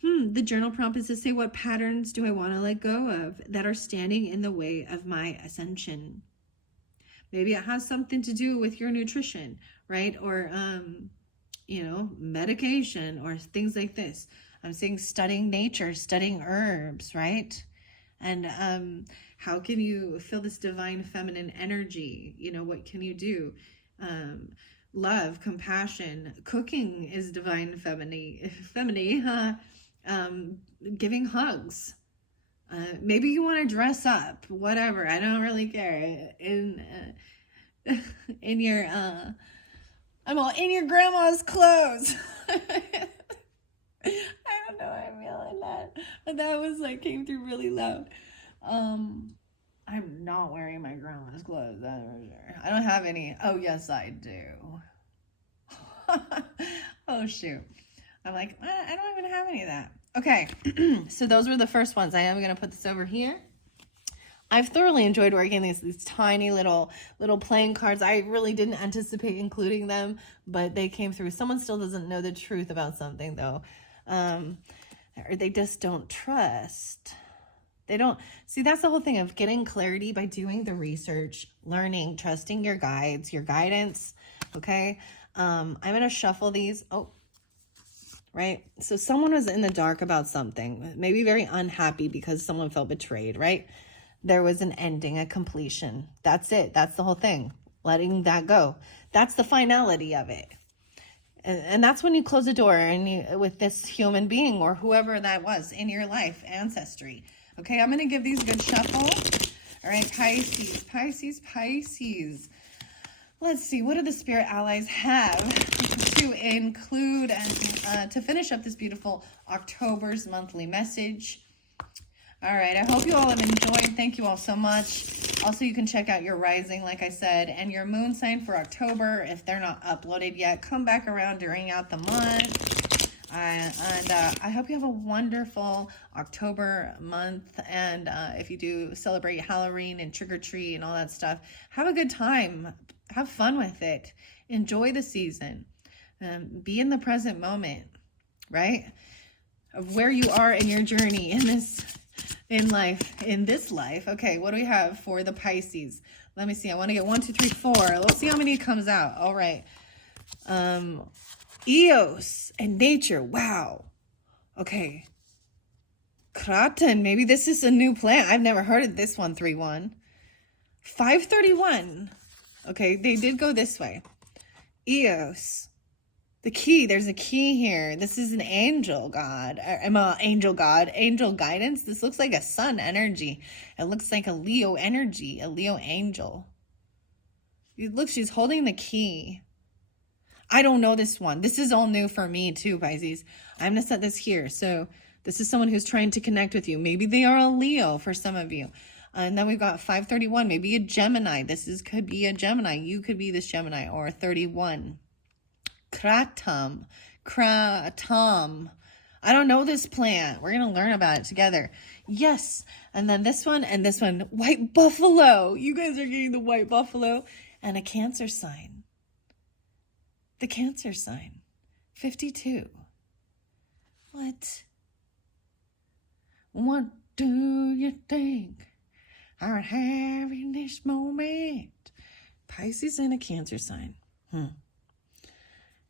The journal prompt is to say, what patterns do I want to let go of that are standing in the way of my ascension? Maybe it has something to do with your nutrition, right? Or medication or things like this. I'm saying studying nature, studying herbs, right? And how can you feel this divine feminine energy? What can you do? Love, compassion, cooking is divine feminine, huh? Giving hugs. Maybe you want to dress up, whatever. I don't really care. In your I'm all in your grandma's clothes. I don't know why I'm yelling that, but that was came through really loud. I'm not wearing my grandma's clothes, that's for sure. I don't have any. Oh yes, I do. Oh shoot. I'm like, I don't even have any of that. Okay, so those were the first ones. I am gonna put this over here. I've thoroughly enjoyed working these tiny little playing cards. I really didn't anticipate including them, but they came through. Someone still doesn't know the truth about something though. Or they just don't trust. They don't see, that's the whole thing of getting clarity by doing the research, learning, trusting your guides, your guidance. Okay. I'm going to shuffle these. Oh, right. So someone was in the dark about something, maybe very unhappy because someone felt betrayed, right? There was an ending, a completion. That's it. That's the whole thing. Letting that go. That's the finality of it. And that's when you close the door with this human being or whoever that was in your life, ancestry. Okay, I'm going to give these a good shuffle. All right, Pisces, Pisces, Pisces. Let's see, what do the spirit allies have to include and to finish up this beautiful October's monthly message? All right, I hope you all have enjoyed. Thank you all so much. Also, you can check out your rising, like I said, and your moon sign for October. If they're not uploaded yet, come back around during out the month. And I hope you have a wonderful October month. And if you do celebrate Halloween and trick-or-treat and all that stuff, have a good time. Have fun with it. Enjoy the season. Be in the present moment, right? Of where you are in your journey in this life. Okay, what do we have for the Pisces? Let me see. I want to get 1, 2, 3, 4. Let's see how many comes out. All right. Eos and nature. Wow. Okay. Kraten. Maybe this is a new plant. I've never heard of this one. 3-1. 531. Okay, they did go this way. Eos. The key, there's a key here. This is an angel god. Angel guidance. This looks like a sun energy. It looks like a Leo energy, a Leo angel. Look, she's holding the key. I don't know this one. This is all new for me too, Pisces. I'm going to set this here. So this is someone who's trying to connect with you. Maybe they are a Leo for some of you. And then we've got 531, maybe a Gemini. Could be a Gemini. You could be this Gemini, or 31. Kratom. I don't know this plant. We're going to learn about it together. Yes. And then this one and this one. White buffalo. You guys are getting the white buffalo. And a Cancer sign. The Cancer sign. 52. What do you think are having this moment? Pisces and a Cancer sign.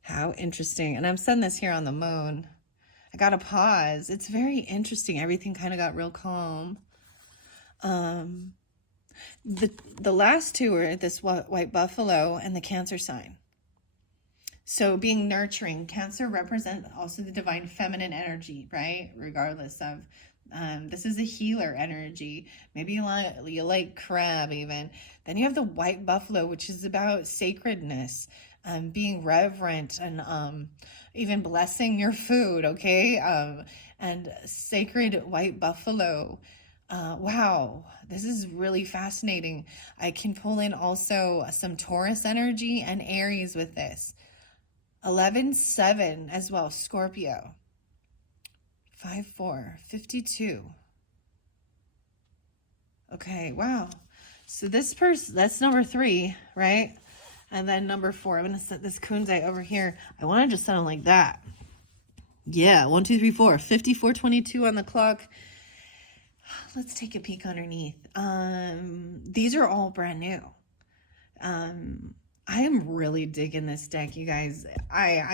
How interesting. And I'm setting this here on the moon. I got to pause. It's very interesting. Everything kind of got real calm. The last two are this white buffalo and the Cancer sign. So being nurturing. Cancer represents also the divine feminine energy, right? Regardless of, this is a healer energy. Maybe you like crab even. Then you have the white buffalo, which is about sacredness. Being reverent and even blessing your food, okay? And sacred white buffalo. Wow, this is really fascinating. I can pull in also some Taurus energy and Aries with this. 11-7 as well, Scorpio. 5-4, 52. Okay, wow. So this person, that's number 3, right? And then number 4, I'm going to set this kunzite over here. I want to just sound like that. Yeah, 1, 2, 3, 4. 54:22 on the clock. Let's take a peek underneath. These are all brand new. I am really digging this deck, you guys.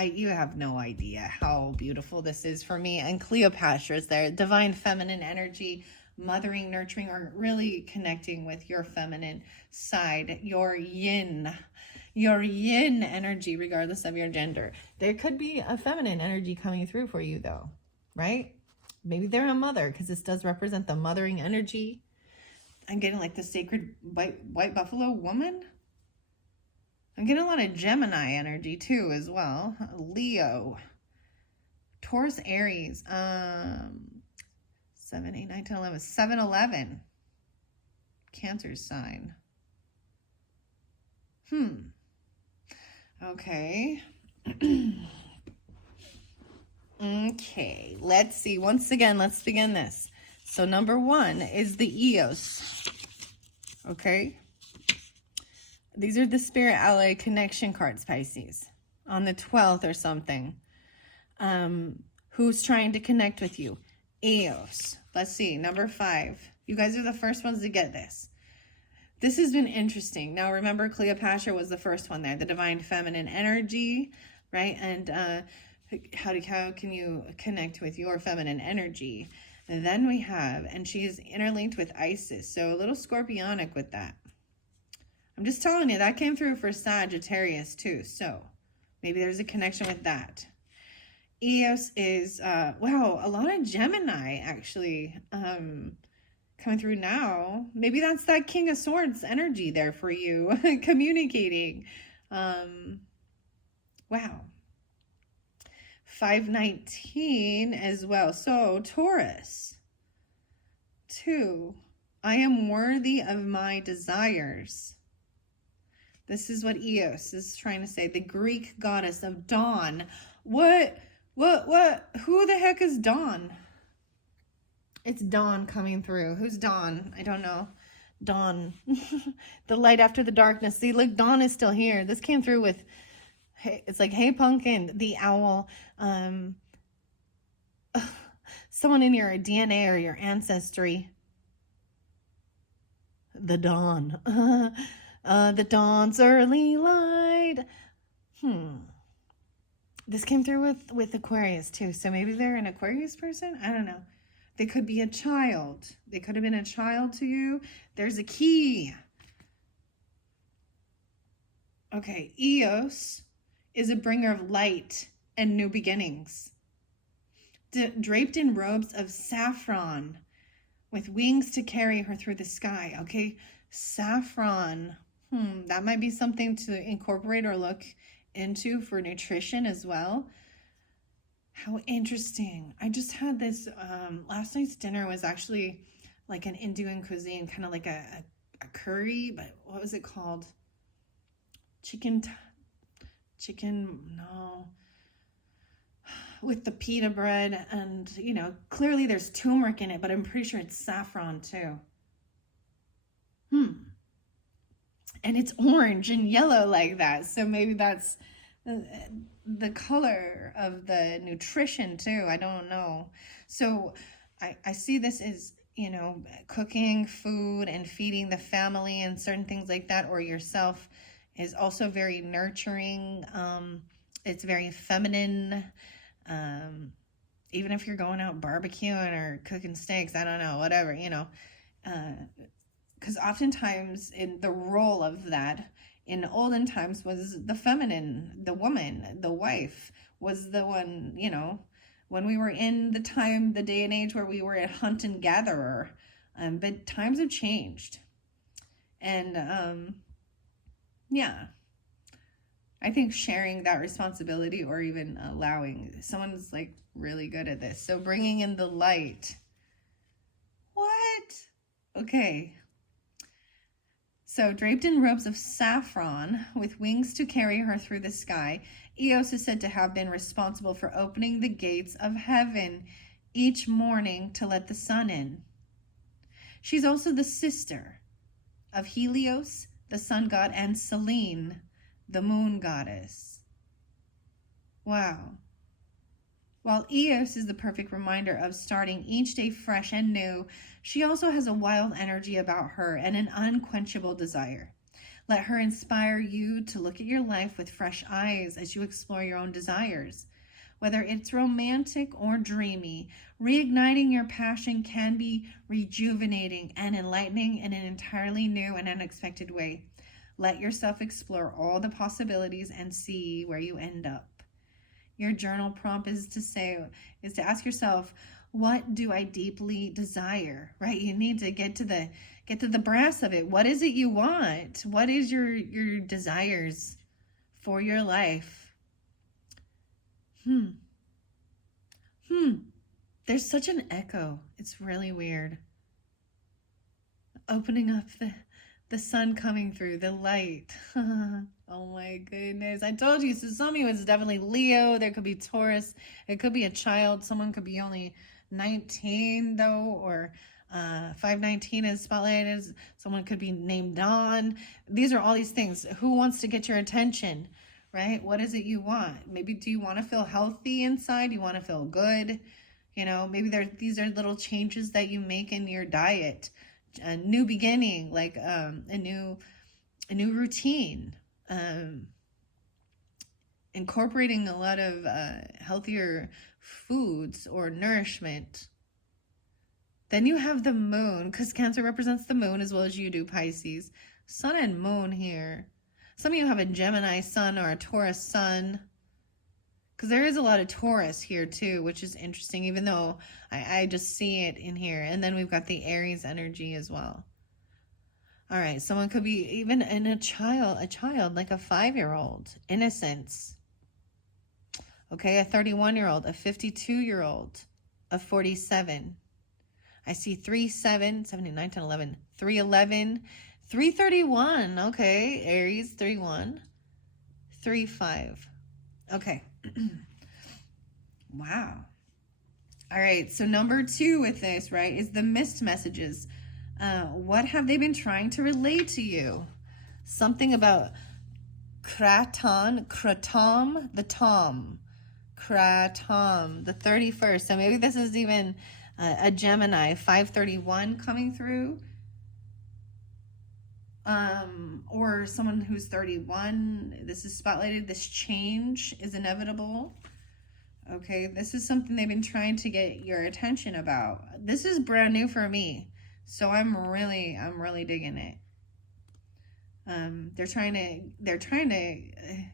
You have no idea how beautiful this is for me. And Cleopatra is there, divine feminine energy, mothering, nurturing, or really connecting with your feminine side, your yin energy, regardless of your gender. There could be a feminine energy coming through for you, though, right? Maybe they're a mother, because this does represent the mothering energy. I'm getting like the sacred white buffalo woman. I'm getting a lot of Gemini energy too as well. Leo, Taurus, Aries, 7, 8, 9, 10, 11, 7, 11. Cancer's sign. Okay. Okay, let's see. Once again, let's begin this. So number 1 is the Eos. Okay. These are the Spirit Ally connection cards, Pisces. On the 12th or something. Who's trying to connect with you? Eos. Let's see. Number 5. You guys are the first ones to get this. This has been interesting. Now, remember, Cleopatra was the first one there. The divine feminine energy, right? And how can you connect with your feminine energy? And then we have, and she is interlinked with Isis. So a little scorpionic with that. I'm just telling you, that came through for Sagittarius too. So maybe there's a connection with that. Eos is, wow, a lot of Gemini actually coming through now. Maybe that's that King of Swords energy there for you, communicating. Wow. 519 as well. So Taurus. 2. I am worthy of my desires. This is what Eos is trying to say. The Greek goddess of dawn. What? Who the heck is Dawn? It's Dawn coming through. Who's Dawn? I don't know. Dawn. The light after the darkness. See, look, Dawn is still here. This came through with, hey, it's like, hey, pumpkin, the owl. Someone in your DNA or your ancestry. The dawn. The dawn's early light. This came through with Aquarius too. So maybe they're an Aquarius person. I don't know. They could be a child. They could have been a child to you. There's a key. Okay, Eos is a bringer of light and new beginnings. Draped in robes of saffron with wings to carry her through the sky. Okay, saffron. That might be something to incorporate or look into for nutrition as well. How interesting. I just had this, last night's dinner was actually like an Indian cuisine, kind of like a curry, but what was it called? No. With the pita bread and, you know, clearly there's turmeric in it, but I'm pretty sure it's saffron too. And it's orange and yellow like that. So maybe that's the color of the nutrition too. I don't know. So I see this as, you know, cooking food and feeding the family and certain things like that, or yourself, is also very nurturing. It's very feminine. Even if you're going out barbecuing or cooking steaks, I don't know, whatever, you know, because oftentimes in the role of that in olden times was the feminine, the woman, the wife was the one, you know, when we were in the day and age where we were a hunt and gatherer. But times have changed. And yeah, I think sharing that responsibility, or even allowing, someone's like really good at this. So bringing in the light. What? Okay. So draped in robes of saffron with wings to carry her through the sky, Eos is said to have been responsible for opening the gates of heaven each morning to let the sun in. She's also the sister of Helios, the sun god, and Selene, the moon goddess. Wow. While Eos is the perfect reminder of starting each day fresh and new, she also has a wild energy about her and an unquenchable desire. Let her inspire you to look at your life with fresh eyes as you explore your own desires. Whether it's romantic or dreamy, reigniting your passion can be rejuvenating and enlightening in an entirely new and unexpected way. Let yourself explore all the possibilities and see where you end up. Your journal prompt is to ask yourself, what do I deeply desire? Right? You need to get to the brass of it. What is it you want? What is your desires for your life? There's such an echo. It's really weird. Opening up the sun coming through, the light. Oh my goodness. I told you. So some of you is definitely Leo. There could be Taurus. It could be a child. Someone could be only 19 though, or 519 is spotlighted. Someone could be named Dawn. These are all these things. Who wants to get your attention, right? What is it you want? Maybe do you want to feel healthy inside? You want to feel good? You know, maybe these are little changes that you make in your diet. A new beginning, like a new routine, incorporating a lot of healthier foods or nourishment. Then you have the moon, because Cancer represents the moon as well as you do, Pisces. Sun and moon here. Some of you have a Gemini sun or a Taurus sun, because there is a lot of Taurus here too, which is interesting, even though I just see it in here. And then we've got the Aries energy as well. All right, someone could be even in a child like a 5-year-old, innocence. Okay, a 31-year-old, a 52-year-old, a 47. I see 3, 7, 9, 10, 11, 3, 11, 3, 31. Okay, Aries, 3, 1, 3, 5. Okay. Wow. All right, so number 2 with this, right, is the missed messages. What have they been trying to relate to you? Something about Kratom, the 31st. So maybe this is even a Gemini, 531 coming through. Or someone who's 31. This is spotlighted. This change is inevitable. Okay, this is something they've been trying to get your attention about. This is brand new for me, so I'm really digging it. They're trying to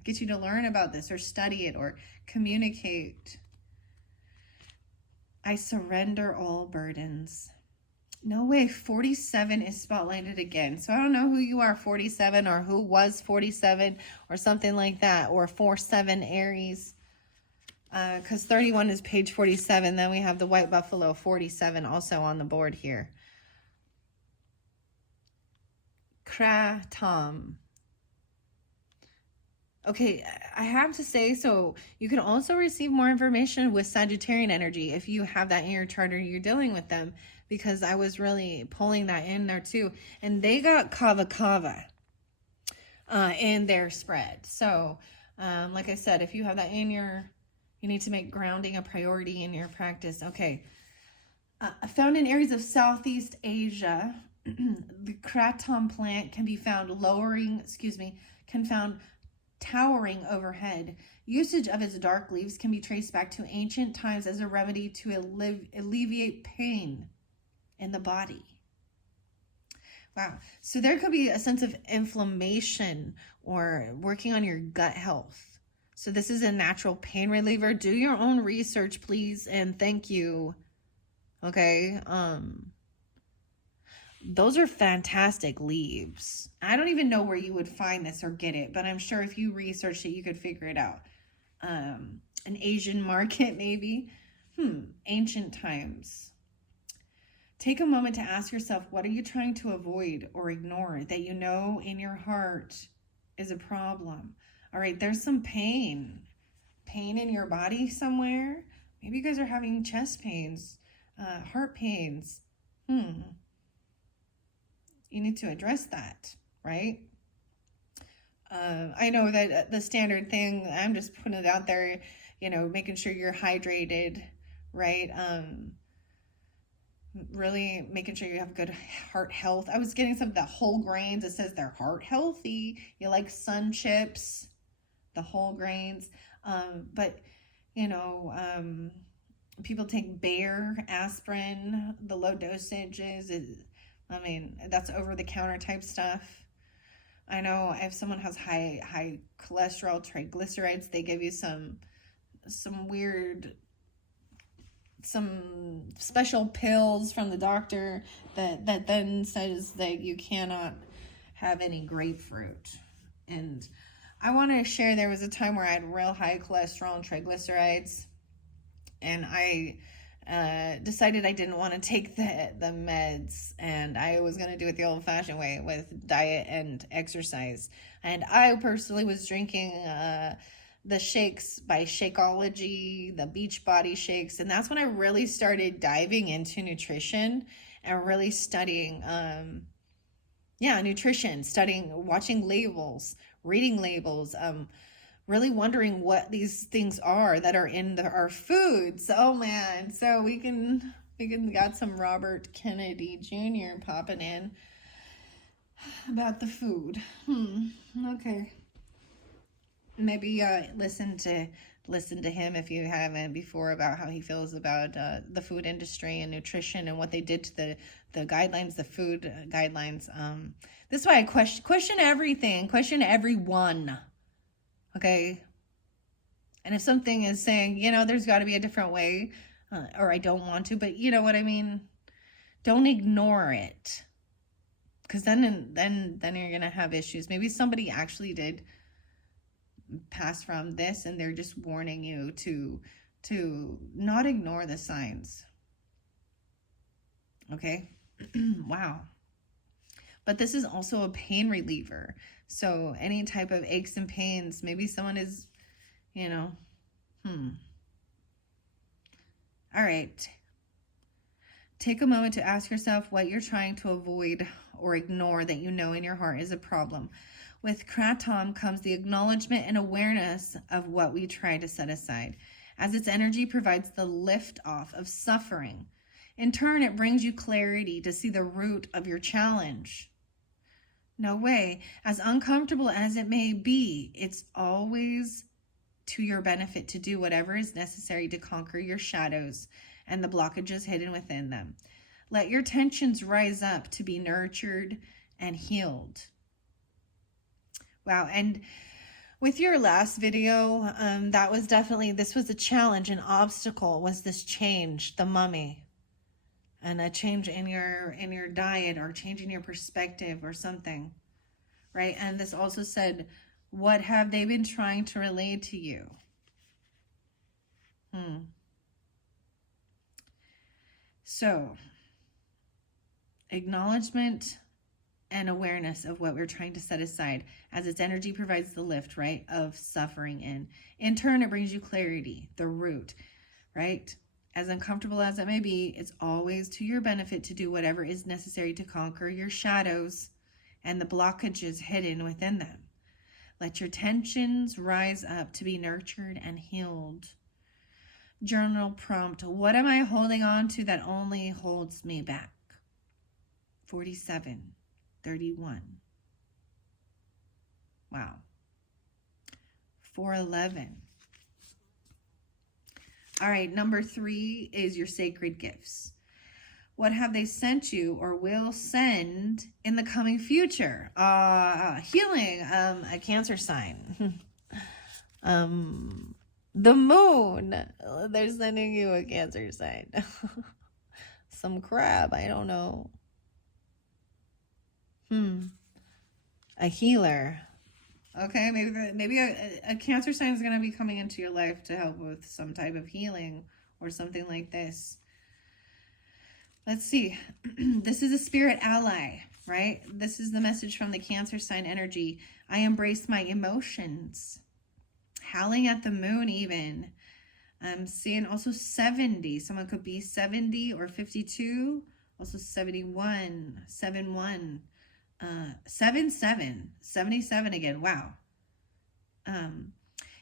get you to learn about this or study it or communicate. I surrender all burdens. No way, 47 is spotlighted again. So I don't know who you are, 47, or who was 47, or something like that, or 47 Aries. Because 31 is page 47. Then we have the White Buffalo, 47, also on the board here. Kratom. Okay, I have to say, so you can also receive more information with Sagittarian energy if you have that in your chart or you're dealing with them, because I was really pulling that in there too. And they got kava in their spread. So, like I said, if you have that in you need to make grounding a priority in your practice. Okay. Found in areas of Southeast Asia, the kratom plant can be found towering overhead. Usage of its dark leaves can be traced back to ancient times as a remedy to alleviate pain in the body. Wow. So there could be a sense of inflammation or working on your gut health. So this is a natural pain reliever. Do your own research, please, and thank you. Okay. Those are fantastic leaves. I don't even know where you would find this or get it, but I'm sure if you researched it, you could figure it out. An Asian market, maybe. Ancient times. Take a moment to ask yourself, what are you trying to avoid or ignore that you know in your heart is a problem? All right, there's some pain in your body somewhere. Maybe you guys are having chest pains, heart pains. You need to address that, right? I know that the standard thing, I'm just putting it out there, making sure you're hydrated, right? really making sure you have good heart health. I was getting some of the whole grains. It says they're heart healthy. You like sun chips, the whole grains. But, you know, people take Bayer, aspirin, the low dosages. I mean, that's over the counter type stuff. I know if someone has high cholesterol, triglycerides, they give you some weird, some special pills from the doctor that then says that you cannot have any grapefruit. And I want to share, there was a time where I had real high cholesterol and triglycerides, and I decided I didn't want to take the meds, and I was going to do it the old-fashioned way with diet and exercise. And I personally was drinking the shakes by Shakeology, the Beachbody shakes, and that's when I really started diving into nutrition and really studying nutrition, studying, watching labels, reading labels, really wondering what these things are that are in our foods. Oh man, so we can got some Robert Kennedy Jr. popping in about the food. Okay. Maybe listen to him if you haven't before, about how he feels about the food industry and nutrition and what they did to the guidelines, the food guidelines. This is why I question everything, question everyone. Okay. And if something is saying, you know, there's got to be a different way, or I don't want to, but you know what I mean? Don't ignore it. Because then you're going to have issues. Maybe somebody actually did pass from this and they're just warning you to not ignore the signs. Okay? Wow. But this is also a pain reliever. So any type of aches and pains, maybe someone is, you know, All right. Take a moment to ask yourself what you're trying to avoid or ignore that you know in your heart is a problem. With Kratom comes the acknowledgement and awareness of what we try to set aside, as its energy provides the lift off of suffering. In turn, it brings you clarity to see the root of your challenge. No way. As uncomfortable as it may be, it's always to your benefit to do whatever is necessary to conquer your shadows and the blockages hidden within them. Let your tensions rise up to be nurtured and healed. Wow. And with your last video, that was definitely, this was a challenge, an obstacle was this change, the mummy, and a change in your diet or changing your perspective or something, right? And this also said, what have they been trying to relay to you? So, acknowledgement and awareness of what we're trying to set aside, as its energy provides the lift, right, of suffering in turn, it brings you clarity, the root, right? As uncomfortable as it may be, it's always to your benefit to do whatever is necessary to conquer your shadows and the blockages hidden within them. Let your tensions rise up to be nurtured and healed. Journal prompt, what am I holding on to that only holds me back? 47:31. Wow. 4:11. All right, number 3 is your sacred gifts. What have they sent you or will send in the coming future? Healing, a Cancer sign. The moon, they're sending you a Cancer sign. Some crab, I don't know. A healer. Okay, maybe a Cancer sign is going to be coming into your life to help with some type of healing or something like this. Let's see. This is a spirit ally, right? This is the message from the Cancer sign energy. I embrace my emotions. Howling at the moon even. I'm seeing also 70. Someone could be 70 or 52. Also 71, 71, 77, 77 again. Wow.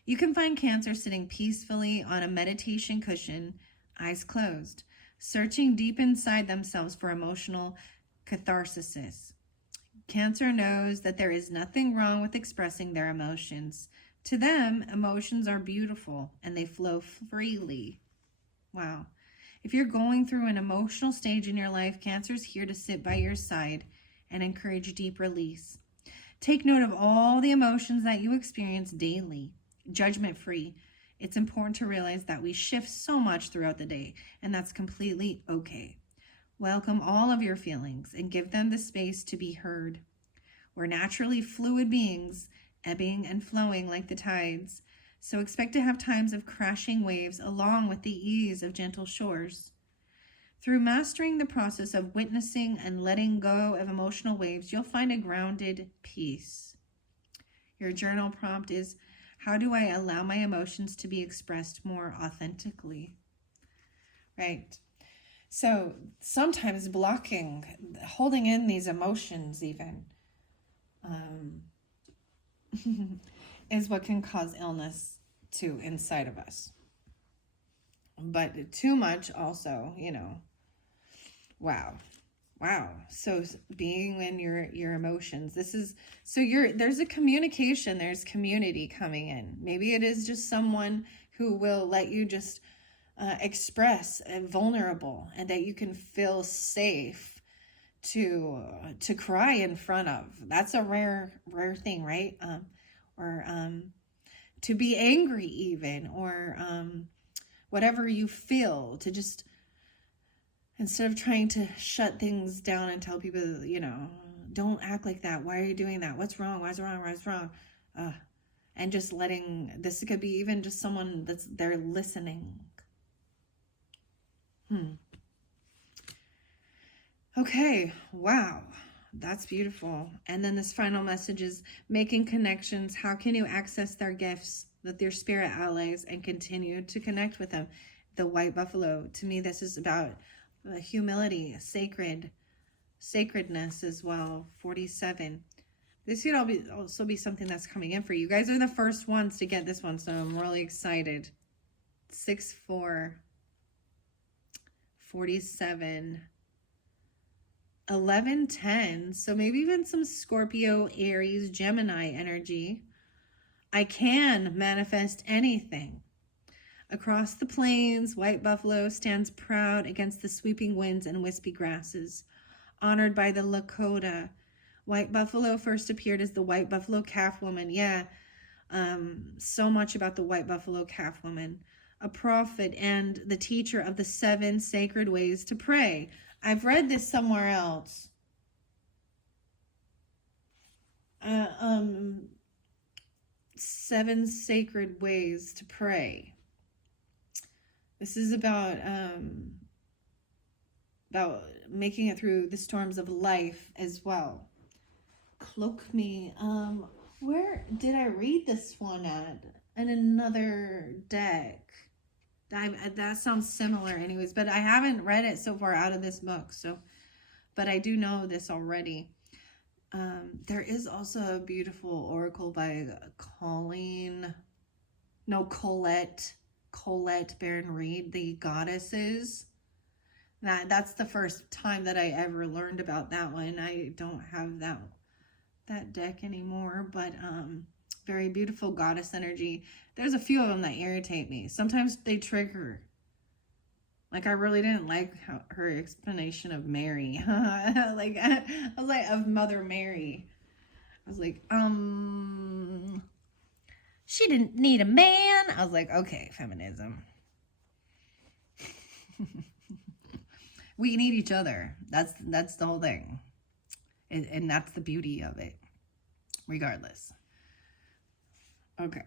You can find Cancer sitting peacefully on a meditation cushion, eyes closed. searching deep inside themselves for emotional catharsis. Cancer knows that there is nothing wrong with expressing their emotions. To them, emotions are beautiful and they flow freely. Wow. If you're going through an emotional stage in your life, Cancer is here to sit by your side and encourage deep release. Take note of all the emotions that you experience daily, judgment-free. It's important to realize that we shift so much throughout the day, and that's completely okay. Welcome all of your feelings and give them the space to be heard. We're naturally fluid beings, ebbing and flowing like the tides, so expect to have times of crashing waves along with the ease of gentle shores. Through mastering the process of witnessing and letting go of emotional waves, you'll find a grounded peace. Your journal prompt is, how do I allow my emotions to be expressed more authentically? Right. So sometimes blocking, holding in these emotions even, is what can cause illness too inside of us. But too much also, wow. So being in your emotions, there's a communication, there's community coming in. Maybe it is just someone who will let you just express vulnerable, and that you can feel safe to cry in front of. That's a rare thing, right? Or to be angry even, or whatever you feel, to just, instead of trying to shut things down and tell people, don't act like that. Why are you doing that? What's wrong? What's wrong? What's wrong? And just letting, this could be even just someone that's there listening. Okay, wow, that's beautiful. And then this final message is making connections. How can you access their gifts with your spirit allies and continue to connect with them? The white buffalo, to me, this is about humility, sacredness as well. 47. This could also be something that's coming in for you. You guys are the first ones to get this one, so I'm really excited. 6-4, 47, 11-10. So maybe even some Scorpio, Aries, Gemini energy. I can manifest anything. Across the plains, white buffalo stands proud against the sweeping winds and wispy grasses. Honored by the Lakota, white buffalo first appeared as the white buffalo calf woman. Yeah, so much about the white buffalo calf woman. A prophet and the teacher of the 7 sacred ways to pray. I've read this somewhere else. 7 sacred ways to pray. This is about making it through the storms of life as well. Cloak me. Where did I read this one at? In another deck. That sounds similar anyways, but I haven't read it so far out of this book, but I do know this already. There is also a beautiful oracle by Colette Baron Reed, the Goddesses. That's the first time that I ever learned about that one. I don't have that deck anymore, but very beautiful goddess energy. There's a few of them that irritate me. Sometimes they trigger. Like, I really didn't like her explanation of Mary. I was like, of Mother Mary. I was like, she didn't need a man. I was like, okay, feminism. We need each other. That's the whole thing. And that's the beauty of it, regardless. Okay.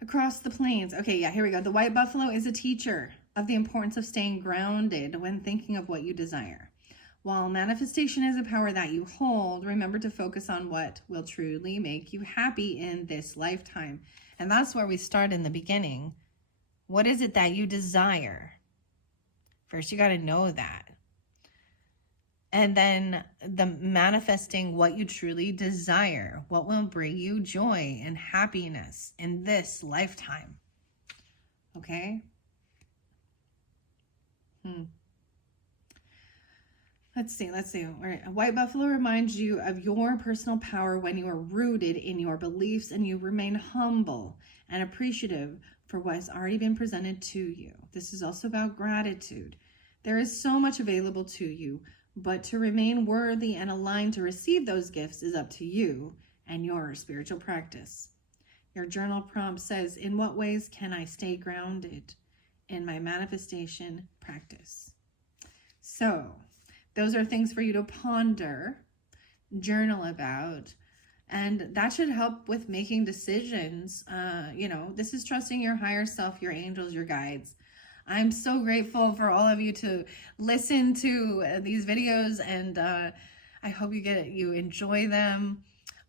Across the plains. Okay, yeah, here we go. The white buffalo is a teacher of the importance of staying grounded when thinking of what you desire. While manifestation is a power that you hold, remember to focus on what will truly make you happy in this lifetime. And that's where we start in the beginning. What is it that you desire? First, you got to know that. And then the manifesting what you truly desire, what will bring you joy and happiness in this lifetime. Okay? Let's see. All right. A white buffalo reminds you of your personal power when you are rooted in your beliefs and you remain humble and appreciative for what has already been presented to you. This is also about gratitude. There is so much available to you, but to remain worthy and aligned to receive those gifts is up to you and your spiritual practice. Your journal prompt says, in what ways can I stay grounded in my manifestation practice? So, those are things for you to ponder, journal about, and that should help with making decisions. This is trusting your higher self, your angels, your guides. I'm so grateful for all of you to listen to these videos, and I hope you enjoy them.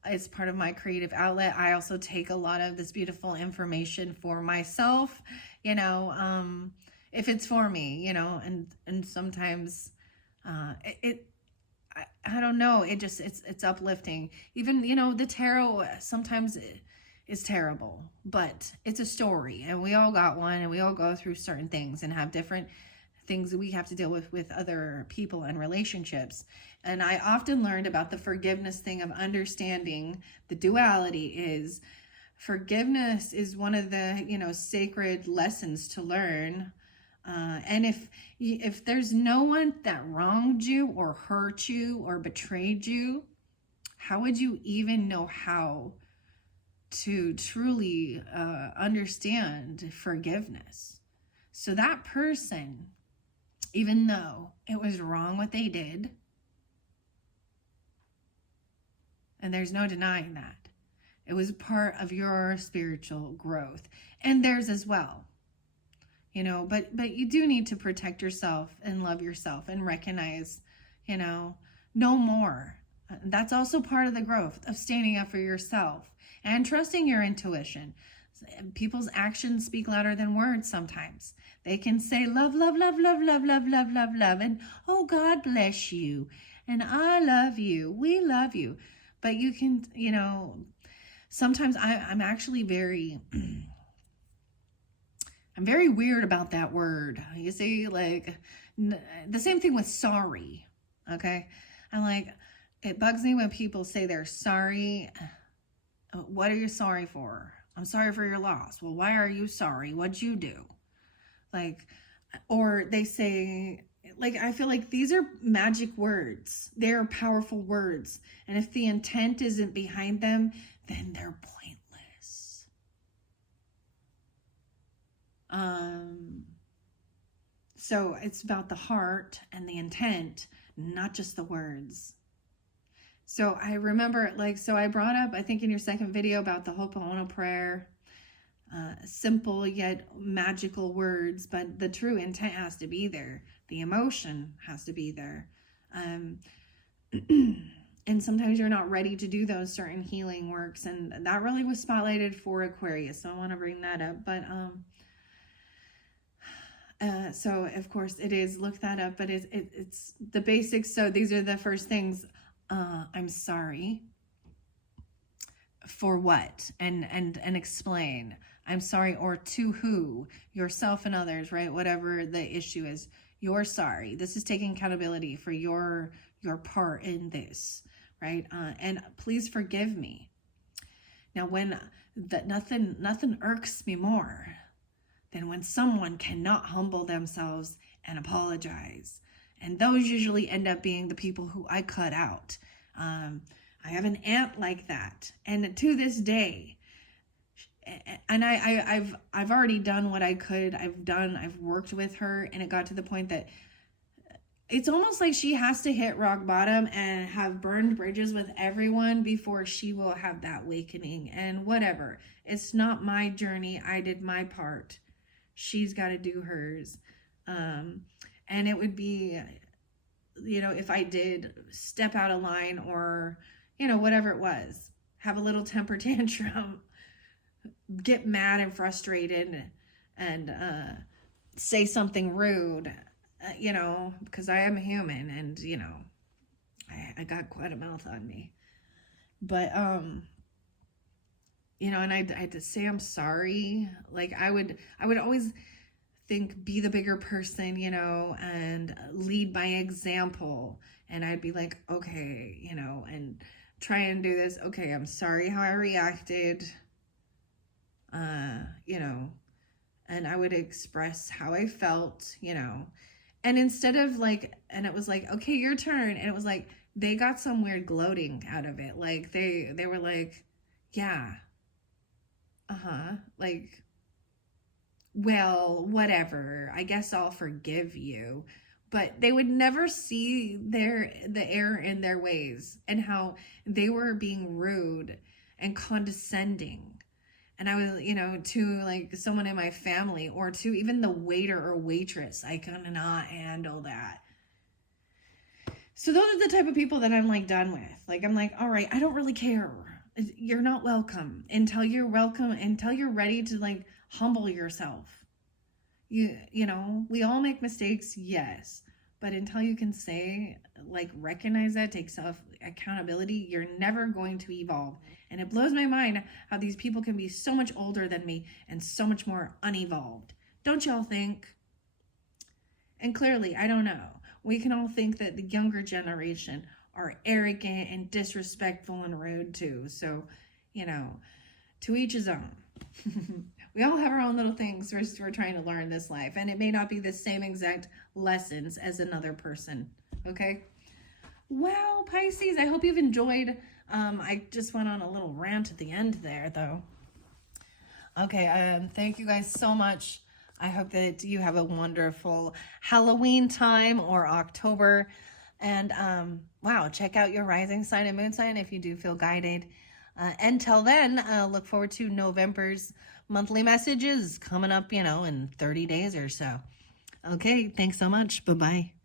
It's part of my creative outlet. I also take a lot of this beautiful information for myself, if it's for me, and sometimes I don't know, it's uplifting. Even, the tarot sometimes is terrible, but it's a story, and we all got one, and we all go through certain things and have different things that we have to deal with other people and relationships. And I often learned about the forgiveness thing of understanding the duality is forgiveness is one of the, sacred lessons to learn. And if there's no one that wronged you or hurt you or betrayed you, how would you even know how to truly understand forgiveness? So that person, even though it was wrong what they did, and there's no denying that, it was part of your spiritual growth and theirs as well. But you do need to protect yourself and love yourself and recognize, no more. That's also part of the growth of standing up for yourself and trusting your intuition. People's actions speak louder than words sometimes. They can say love, love, love, love, love, love, love, love, love, and oh, God bless you, and I love you, we love you. But you can, sometimes I'm actually very... I'm very weird about that word. You see, like, the same thing with sorry, okay? It bugs me when people say they're sorry. What are you sorry for? I'm sorry for your loss. Well, why are you sorry? What'd you do? Or they say, I feel like these are magic words. They're powerful words. And if the intent isn't behind them, then they're pointless. So it's about the heart and the intent, not just the words. So I remember, I brought up, I think in your second video, about the Ho'oponopono prayer, simple yet magical words, but the true intent has to be there. The emotion has to be there. And sometimes you're not ready to do those certain healing works, and that really was spotlighted for Aquarius, so I want to bring that up. But so of course it is, look that up, but it's the basics. So these are the first things. I'm sorry for what, and explain. I'm sorry, or to who? Yourself and others, right? Whatever the issue is, you're sorry. This is taking accountability for your part in this, right? And please forgive me. Now, when nothing irks me more than when someone cannot humble themselves and apologize. And those usually end up being the people who I cut out. I have an aunt like that, and to this day, and I've already done what I could. I've worked with her, and it got to the point that it's almost like she has to hit rock bottom and have burned bridges with everyone before she will have that awakening. And whatever, it's not my journey. I did my part. She's got to do hers. And it would be, if I did step out of line or, whatever it was, have a little temper tantrum, get mad and frustrated, and say something rude, because I am human, and, I got quite a mouth on me. But, and I had to say I'm sorry. I would always think be the bigger person, you know, and lead by example. And I'd be like, okay, you know, and try and do this. Okay, I'm sorry how I reacted, you know, and I would express how I felt, you know. And instead of like, and it was like, okay, your turn. And it was like, they got some weird gloating out of it. Like they were like, yeah, like, well, whatever, I guess I'll forgive you. But they would never see the error in their ways and how they were being rude and condescending. And I was, you know, to like someone in my family or to even the waiter or waitress, I could not handle that. So those are the type of people that I'm like done with. Like, I'm like, all right, I don't really care. You're not welcome until you're welcome, until you're ready to like humble yourself. You know, we all make mistakes, yes. But until you can say, like, recognize that, take self accountability, you're never going to evolve. And it blows my mind how these people can be so much older than me and so much more unevolved. Don't y'all think? And clearly, I don't know. We can all think that the younger generation are arrogant and disrespectful and rude too. So, you know, to each his own. We all have our own little things we're trying to learn this life. And it may not be the same exact lessons as another person. Okay? Wow, Pisces, I hope you've enjoyed. I just went on a little rant at the end there, though. Okay, thank you guys so much. I hope that you have a wonderful Halloween time or October. And wow, check out your rising sign and moon sign if you do feel guided. Until then, look forward to November's monthly messages coming up, you know, in 30 days or so. Okay, thanks so much. Bye-bye.